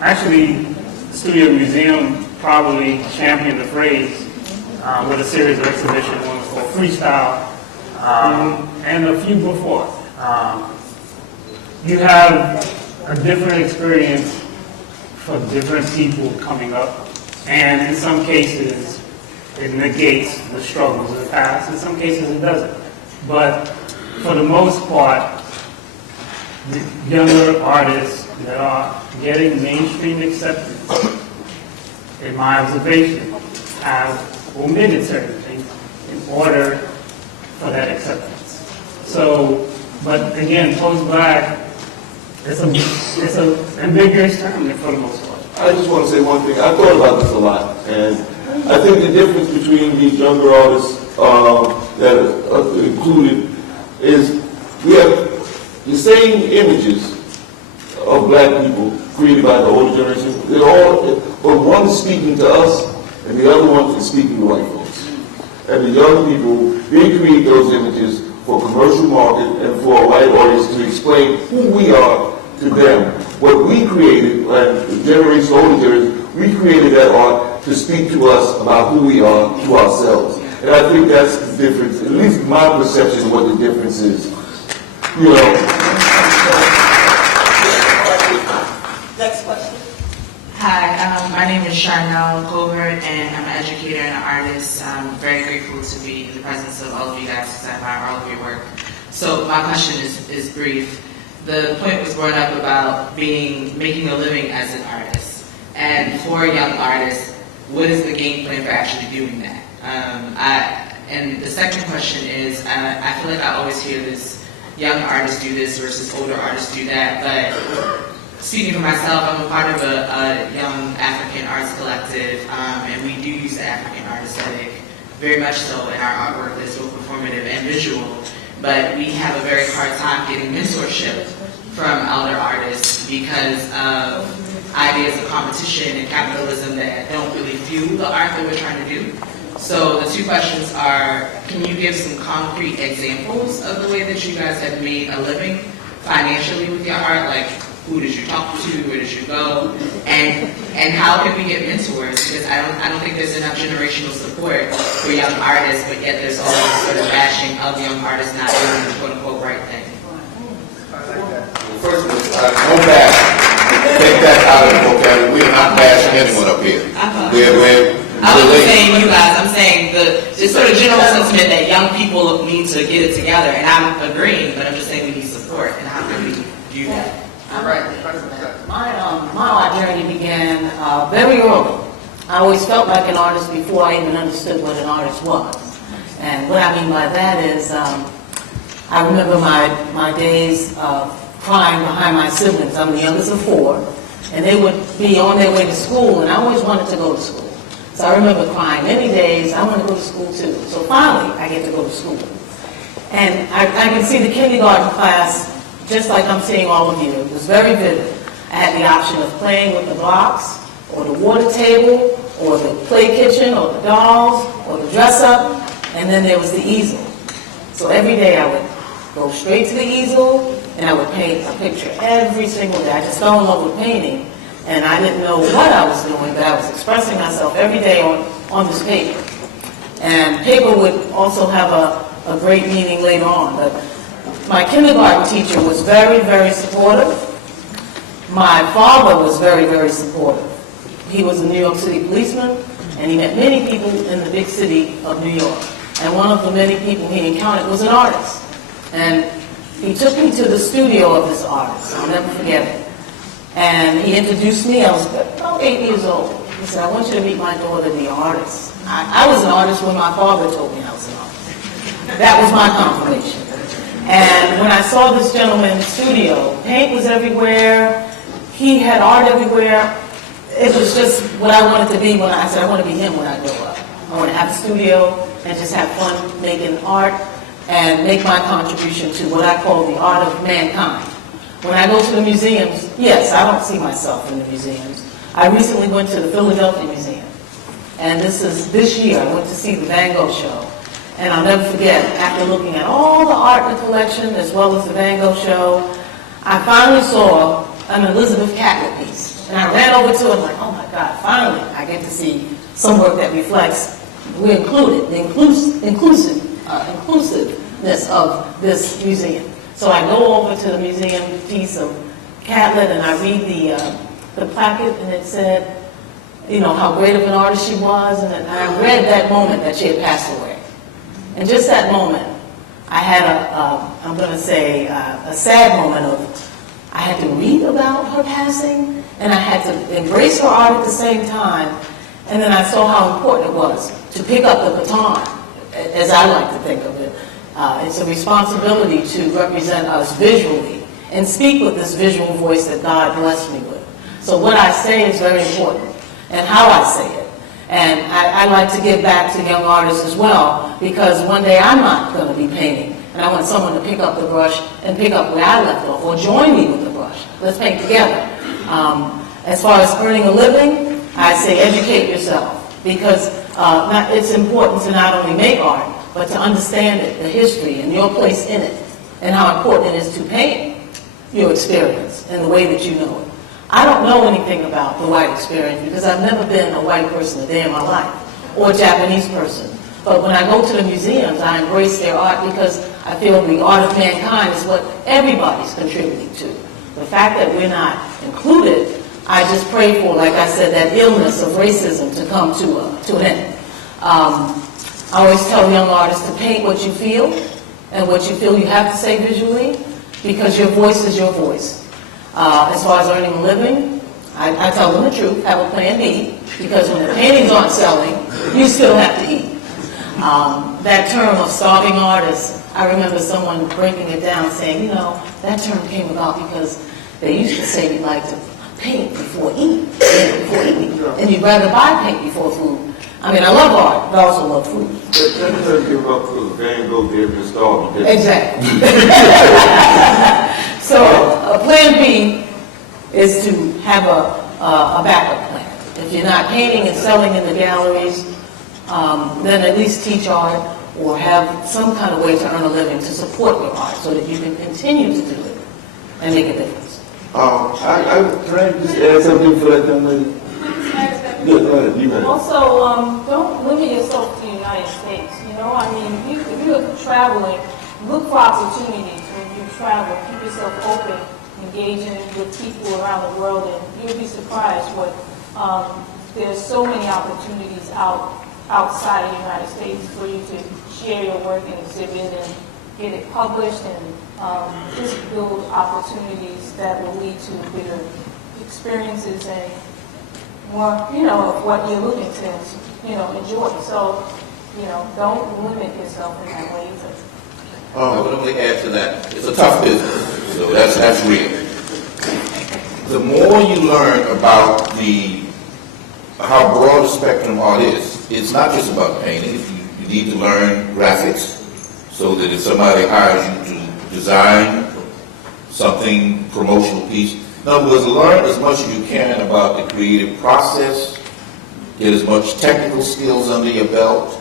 Actually, the Studio Museum probably championed the phrase with a series of exhibitions, one was called Freestyle, and a few before. You have a different experience for different people coming up, and in some cases it negates the struggles of the past, in some cases it doesn't. But for the most part, the younger artists that are getting mainstream acceptance, in my observation, have omitted certain things in order for that acceptance. So, but again, post-black, it's an ambiguous term for the most part. I just want to say one thing. I thought about this a lot, and I think the difference between these younger artists that are included is we have the same images of black people created by the older generation. They're all, but one is speaking to us, and the other one is speaking to white folks. And the young people, they create those images for commercial market and for a white audience to explain who we are to them. What we created, like the generation, older generation, we created that art to speak to us about who we are to ourselves. And I think that's the difference, at least my perception of what the difference is. You know. Next question. Hi, my name is Charnel Colbert, and I'm an educator and an artist. I'm very grateful to be in the presence of all of you guys because I admire all of your work. So my question is brief. The point was brought up about making a living as an artist. And for young artists, what is the game plan for actually doing that? And the second question is, I feel like I always hear this, young artists do this versus older artists do that, but speaking for myself, I'm a part of a young African arts collective, and we do use the African art aesthetic very much so in our artwork that's both performative and visual, but we have a very hard time getting mentorship from elder artists because of ideas of competition and capitalism that don't really fuel the art that we're trying to do. So the two questions are, can you give some concrete examples of the way that you guys have made a living financially with your art? Like, who did you talk to? Where did you go? And how can we get mentors? Because I don't think there's enough generational support for young artists, but yet there's always sort of bashing of young artists not doing the quote-unquote right thing. First, no bash. Take that out of the vocabulary. We are not bashing anyone up here. I wasn't saying you guys. I'm saying the sort of general sentiment that young people need to get it together, and I'm agreeing, but I'm just saying we need support, and how can we do that? All right. My art journey began very early. I always felt like an artist before I even understood what an artist was. And what I mean by that is I remember my days of crying behind my siblings. I'm the youngest of four. And they would be on their way to school, and I always wanted to go to school. So I remember crying many days, I want to go to school too. So finally, I get to go to school. And I can see the kindergarten class, just like I'm seeing all of you. It was very vivid. I had the option of playing with the blocks or the water table, or the play kitchen, or the dolls, or the dress up, and then there was the easel. So every day I would go straight to the easel, and I would paint a picture every single day. I just fell in love with painting, and I didn't know what I was doing, but I was expressing myself every day on this paper. And paper would also have a great meaning later on, but my kindergarten teacher was very, very supportive. My father was very, very supportive. He was a New York City policeman, and he met many people in the big city of New York. And one of the many people he encountered was an artist. And he took me to the studio of this artist. I'll never forget it. And he introduced me. I was about 8 years old. He said, I want you to meet my daughter, the artist. I was an artist when my father told me I was an artist. That was my confirmation. And when I saw this gentleman's studio, paint was everywhere. He had art everywhere. It was just what I wanted to be when I said, I want to be him when I grow up. I want to have a studio and just have fun making art and make my contribution to what I call the art of mankind. When I go to the museums, yes, I don't see myself in the museums. I recently went to the Philadelphia Museum, and this year I went to see the Van Gogh show. And I'll never forget, after looking at all the art in the collection, as well as the Van Gogh show, I finally saw an Elizabeth Catlett piece. And I ran over to it, like, oh my God, finally I get to see some work that reflects, we're included, the inclusiveness of this museum. So I go over to the museum piece of Catlett, and I read the placket, and it said, you know, how great of an artist she was, and I read that moment that she had passed away. And just that moment, I had I'm going to say, a sad moment of, I had to read about her passing, and I had to embrace her art at the same time, and then I saw how important it was to pick up the baton, as I like to think of it. It's a responsibility to represent us visually and speak with this visual voice that God blessed me with. So what I say is very important, and how I say it. And I like to give back to young artists as well, because one day I'm not going to be painting, and I want someone to pick up the brush and pick up where I left off, or join me with the brush. Let's paint together. As far as earning a living, I say educate yourself, because it's important to not only make art, but to understand it, the history, and your place in it, and how important it is to paint your experience in the way that you know it. I don't know anything about the white experience because I've never been a white person a day in my life, or a Japanese person. But when I go to the museums, I embrace their art because I feel the art of mankind is what everybody's contributing to. The fact that we're not included, I just pray for, like I said, that illness of racism to come to an end. I always tell young artists to paint what you feel, and what you feel you have to say visually, because your voice is your voice. As far as earning a living, I tell them the truth, have a plan B, because when the paintings aren't selling, you still have to eat. That term of starving artists, I remember someone breaking it down saying, you know, that term came about because they used to say we like to paint before eating, and you'd rather buy paint before food. I mean, I love art, but I also love food. That term came up because Van Gogh gave him starving. Exactly. So a plan B is to have a backup plan. If you're not painting and selling in the galleries, then at least teach art or have some kind of way to earn a living to support your art so that you can continue to do it and make a difference. Can I just add something for that young lady? Yeah, go ahead. You got it. Also, don't limit yourself to the United States. You know, I mean, if you're traveling, look for opportunities when you travel. Keep yourself open, engaging with people around the world, and you'll be surprised what there's so many opportunities outside of the United States for you to share your work and exhibit and get it published, and just build opportunities that will lead to bigger experiences and more, you know, of what you're looking to, you know, enjoy. So, you know, don't limit yourself in that way either. I would only add to that, it's a tough business, so that's real. The more you learn about how broad a spectrum art is, it's not just about painting. You need to learn graphics, so that if somebody hires you to design something, promotional piece, In other words, learn as much as you can about the creative process, get as much technical skills under your belt,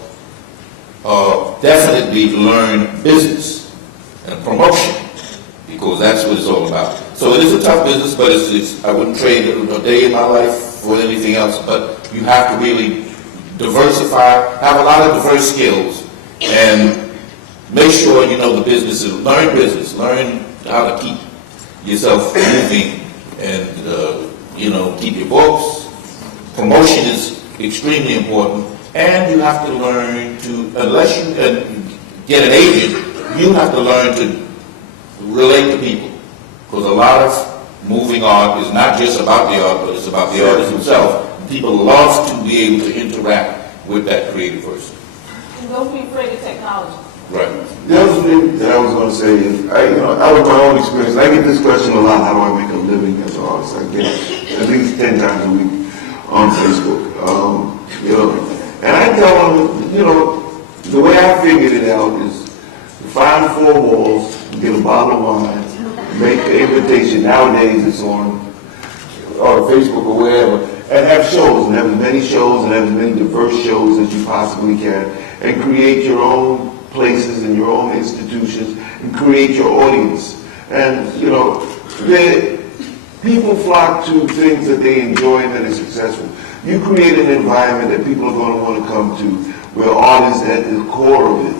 definitely learn business and promotion, because that's what it's all about. So it is a tough business, but I wouldn't trade a day in my life for anything else, but you have to really diversify, have a lot of diverse skills, and make sure you know the business, learn how to keep yourself moving, and keep your books. Promotion is extremely important, and you have to learn to, unless you get an agent, you have to learn to relate to people, because a lot of moving art is not just about the art, but it's about the artist himself. People love to be able to interact with that creative person. And don't be afraid of technology. Right. The other thing that I was going to say is, out of my own experience, I get this question a lot: how do I make a living as an artist? I get it at least 10 times a week on Facebook. And I tell them, the way I figured it out is to find 4 walls, get a bottle of wine, make an invitation. Nowadays it's on Facebook or wherever, and have shows, and have as many shows, and have as many diverse shows as you possibly can, and create your own places and your own institutions, and create your audience. And, people flock to things that they enjoy and that are successful. You create an environment that people are going to want to come to, where art is at the core of it,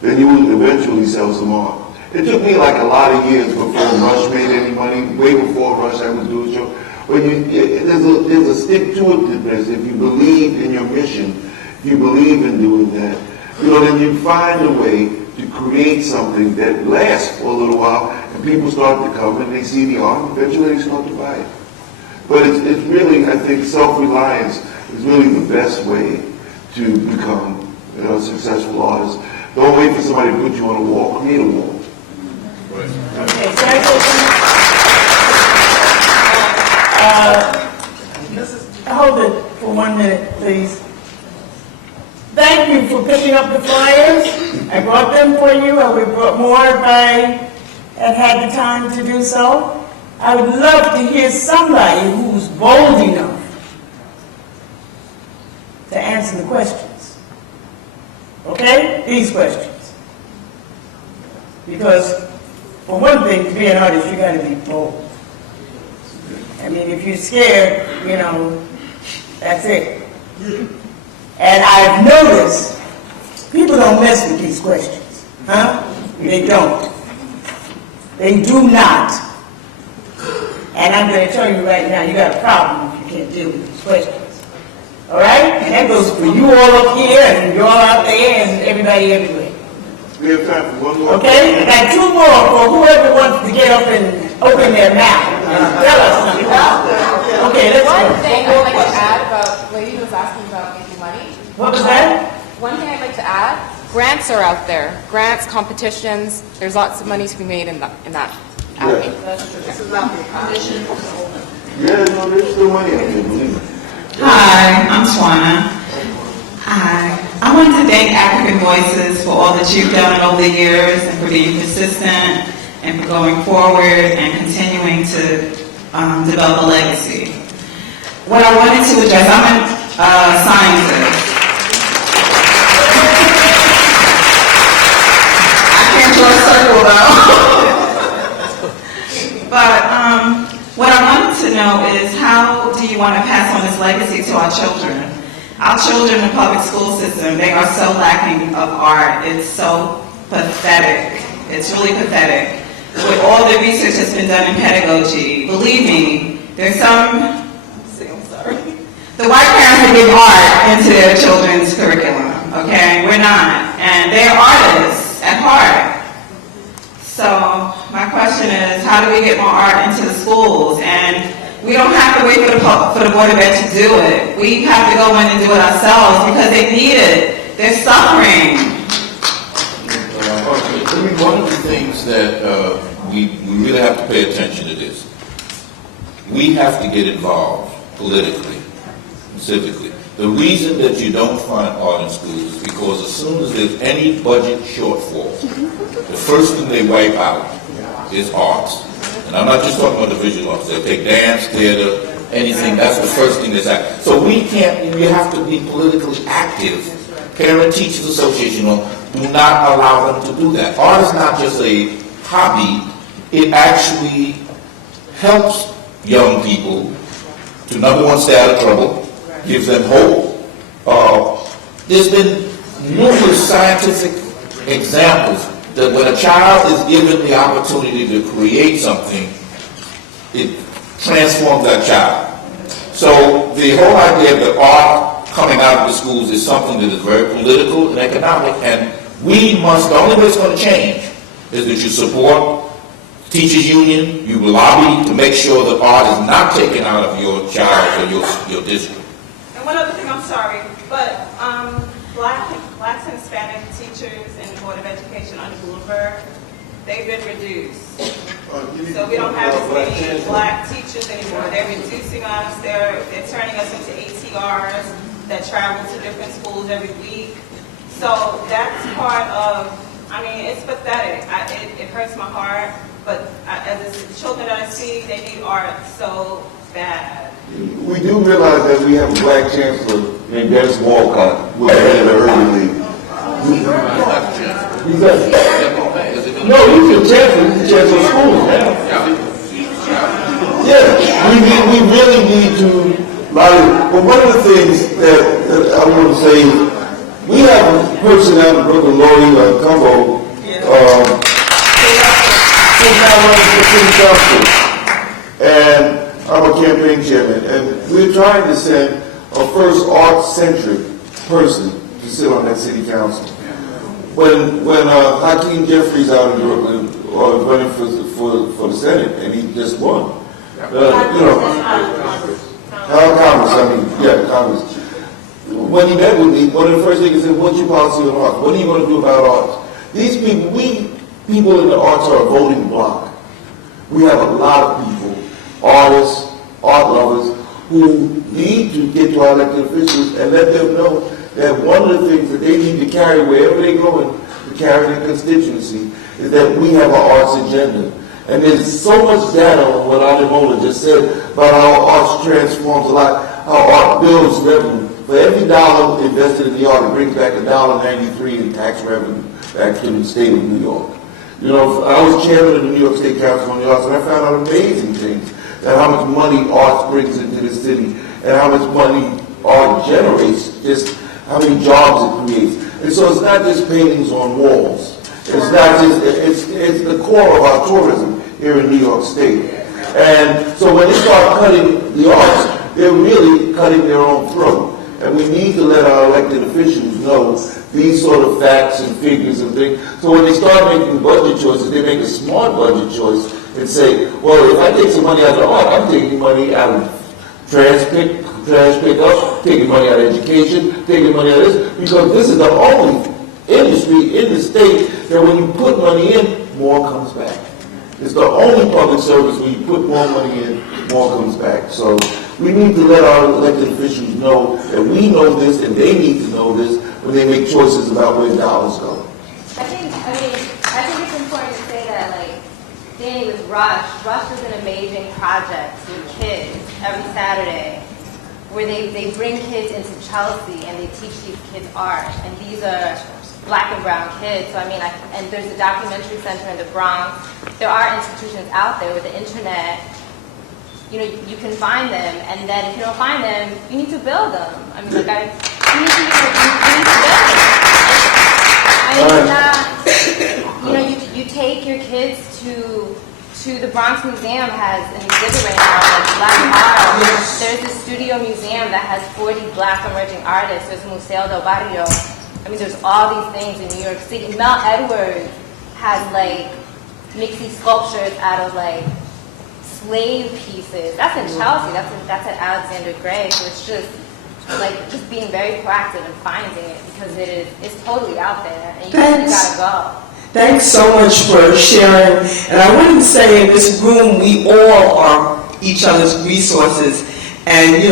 then you will eventually sell some art. It took me like a lot of years before Rush made any money. Way before Rush, I was doing a show. But there's a stick-to-itiveness. If you believe in your mission, if you believe in doing that, then you find a way to create something that lasts for a little while, and people start to come and they see the art, and eventually they start to buy it. But it's really, I think, self-reliance is really the best way to become a successful artist. Don't wait for somebody to put you on a wall. Create a wall. Okay, so hold it for 1 minute, please. Thank you for picking up the flyers. I brought them for you. I would brought more if I had the time to do so. I would love to hear somebody who's bold enough to answer the questions. Okay? These questions. Because, for one thing, to be an artist, you got to be bold. I mean, if you're scared, that's it. And I've noticed people don't mess with these questions. Huh? They don't. They do not. And I'm going to tell you right now, you got a problem if you can't deal with these questions. All right? And that goes for you all up here, and you all out there, and everybody everywhere. We have time for one more. Okay? I got 2 more for whoever wants to get up and open their mouth. Tell us something. Okay, let's go. One thing I'd like to add about the lady who was asking about making money. What was that? One thing I'd like to add, grants are out there. Grants, competitions, there's lots of money to be made in that. Yeah. This is not the competition. Yeah, no, there's still money out there, believe me. Hi, I'm Swana. Hi. I want to thank African Voices for all that you've done over the years and for being persistent and for going forward and continuing to develop a legacy. What I wanted to address, I'm a scientist. I can't draw a circle though. But what I wanted to know is, how do you want to pass on this legacy to our children? Our children in the public school system, they are so lacking of art. It's so pathetic. It's really pathetic. With all the research that's been done in pedagogy, believe me, there's some, the white parents are getting art into their children's curriculum, okay? We're not. And they're artists at heart. So my question is, how do we get more art into the schools? And we don't have to wait for the Board of Ed to do it. We have to go in and do it ourselves because they need it. They're suffering. One of the things that we really have to pay attention to this. We have to get involved politically, civically. The reason that you don't fund art in schools is because as soon as there's any budget shortfall, the first thing they wipe out is arts. And I'm not just talking about the visual arts. They'll take dance, theater, anything. That's the first thing that's active. So we have to be politically active. Parent Teachers Association do not allow them to do that. Art is not just a hobby. It actually helps young people to, number one, stay out of trouble, gives them hope. There's been numerous scientific examples that when a child is given the opportunity to create something, it transforms that child. So the whole idea that art coming out of the schools is something that is very political and economic, and we must, the only way it's going to change is that you support teachers union, you lobby to make sure that art is not taken out of your child or your district. And one other thing, I'm sorry, but Black and Hispanic teachers in the Board of Education under Bloomberg, they've been reduced. So we don't have as many Black teachers anymore. They're reducing us. They're turning us into ATRs that travel to different schools every week. So that's part of, I mean, it's pathetic. It hurts my heart. But as the children that I see, they need art so bad. We do realize that we have a Black chancellor named Dennis Walcott, who is head of the Urban League. No, he's the chancellor. He's the chancellor of schools now. Yeah, we really need to. But one of the things that I want to say is we have a person out in Brooklyn, Lori Cumbo, who's now running for city council, and I'm a campaign chairman, and we're trying to send a first art-centric person to sit on that city council. When Hakeem Jeffries out in Brooklyn running for the Senate, and he just won. Congress. When he met with me, one of the first things he said, "What's your policy on art? What are you going to do about art?" These people, people in the arts are a voting bloc. We have a lot of people, artists, art lovers, who need to get to our elected officials and let them know that one of the things that they need to carry wherever they go to carry their constituency is that we have an arts agenda. And there's so much data on what Ademola just said about how arts transforms a lot, how art builds revenue. For every dollar invested in the art, it brings back $1.93 in tax revenue back to the state of New York. You know, I was chairman of the New York State Council on the Arts, and I found out amazing things, that how much money art brings into the city, and how much money art generates, just how many jobs it creates. And so it's not just paintings on walls. It's not just, it's the core of our tourism here in New York State. And so when they start cutting the arts, they're really cutting their own throat. And we need to let our elected officials know these sort of facts and figures and things. So when they start making budget choices, they make a smart budget choice and say, well, if I take some money out of art, I'm taking money out of trash pickup, taking money out of education, taking money out of this, because this is the only industry in the state that when you put money in, more comes back. It's the only public service when you put more money in, more comes back. So we need to let our elected officials know that we know this and they need to know this when they make choices about where dollars go. I think it's important to say that, like, Danny with Rush is an amazing project with kids every Saturday, where they bring kids into Chelsea and they teach these kids art. And these are Black and brown kids. So and there's a documentary center in the Bronx. There are institutions out there with the internet. You know, you can find them, and then if you don't find them, you need to build them. You need to build them. You take your kids to the Bronx Museum has an exhibit right now of Black art. There's a studio museum that has 40 Black emerging artists. There's Museo del Barrio. There's all these things in New York City. Mel Edwards has makes these sculptures out of slave pieces. That's in Chelsea. That's at Alexander Gray. So it's just being very proactive and finding it, because it's totally out there, and you gotta go. Thanks so much for sharing. And I wouldn't say in this room we all are each other's resources. And,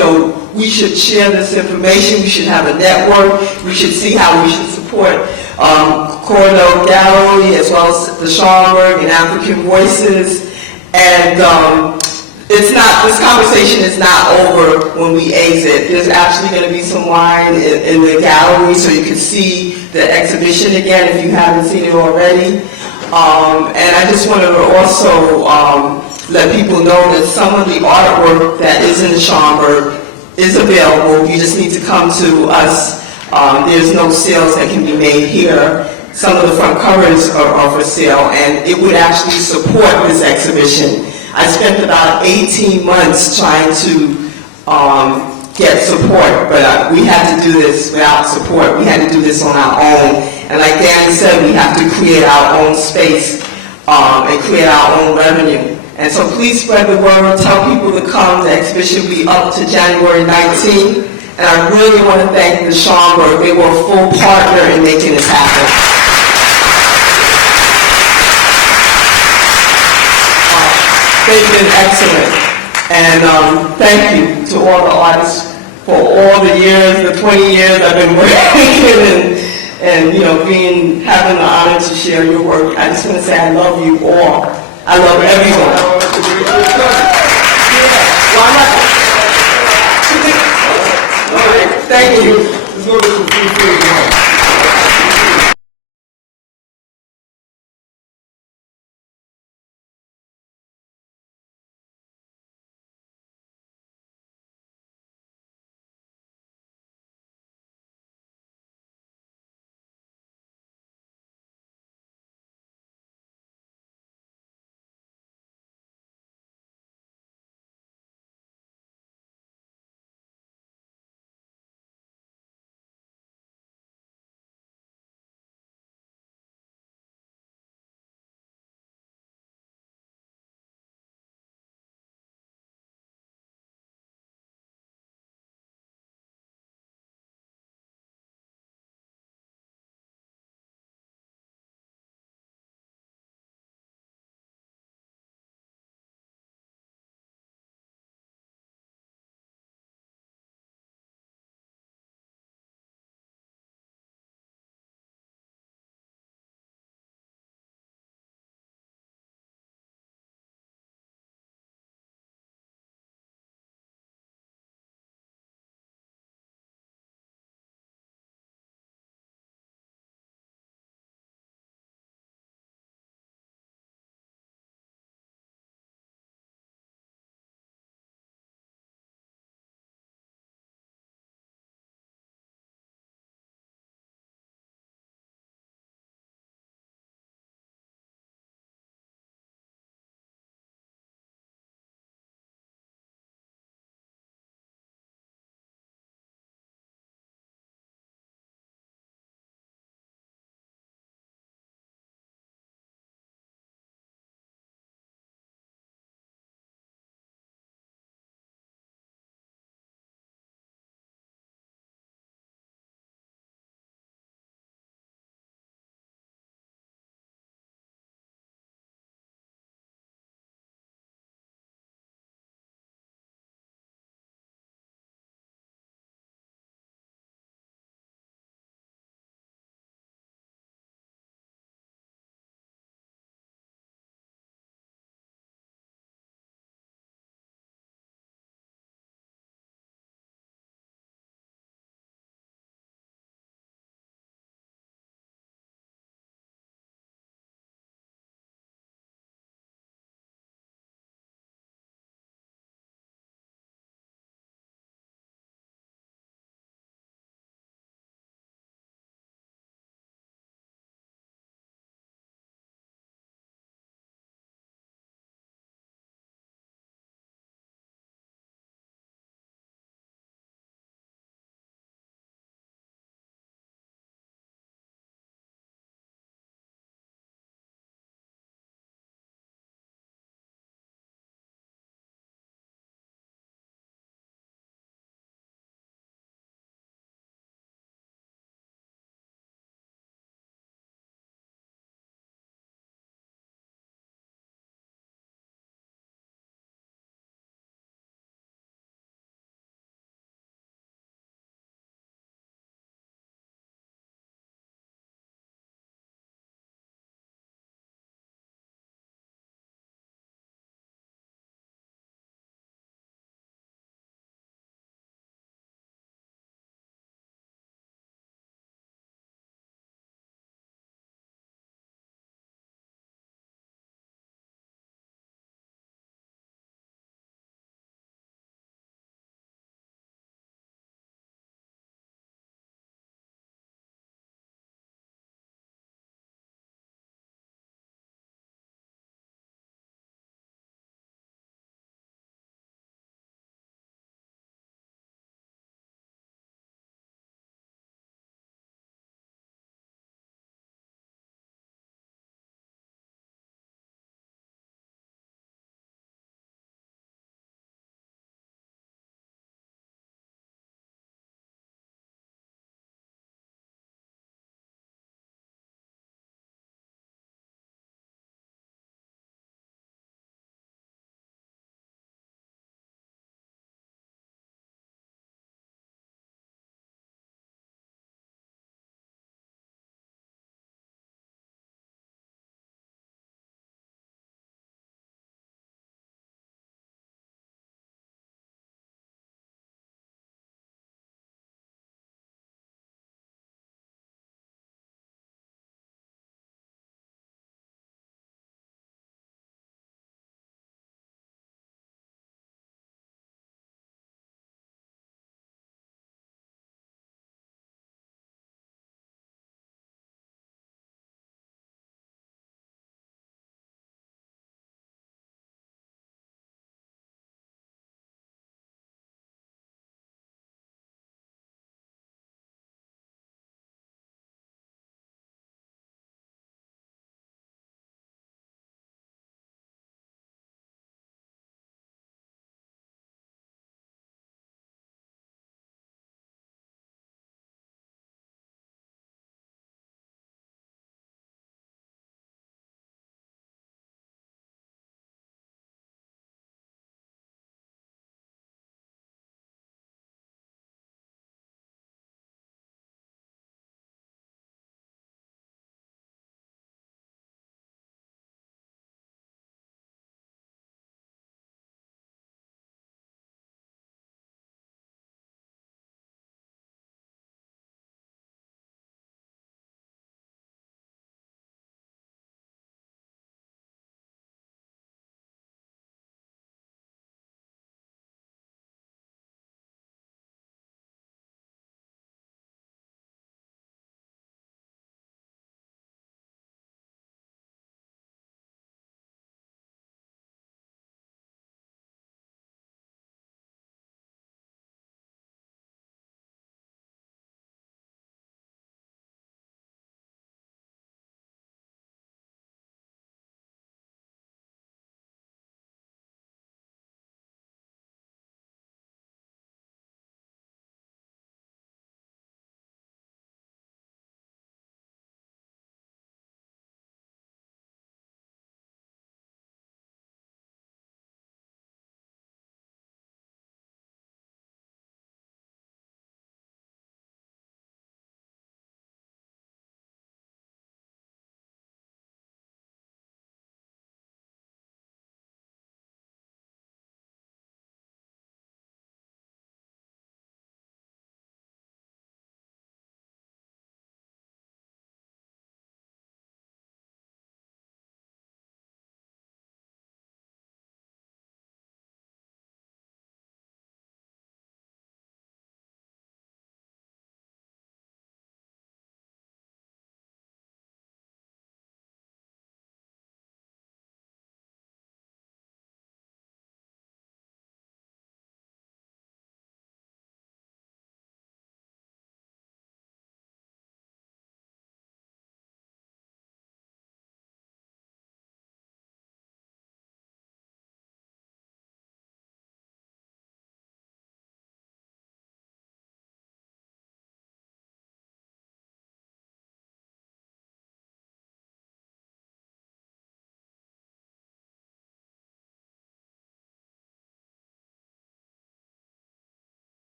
we should share this information. We should have a network. We should see how we should support Cornell Gallery, as well as the Schomburg and African Voices. And this conversation is not over when we exit. There's actually going to be some wine in the gallery so you can see the exhibition again if you haven't seen it already. And I just wanted to also let people know that some of the artwork that is in the Schomburg is available. You just need to come to us. There's no sales that can be made here. Some of the front covers are for sale, and it would actually support this exhibition. I spent about 18 months trying to get support, but we had to do this without support. We had to do this on our own. And like Danny said, we have to create our own space and create our own revenue. And so please spread the word, tell people to come. The exhibition will be up to January 19th. And I really want to thank the Schomburg. They were a full partner in making this happen. They've been excellent. And thank you to all the artists for all the years, the 20 years I've been working and having the honor to share your work. I just want to say I love you all. I love everyone. Thank you.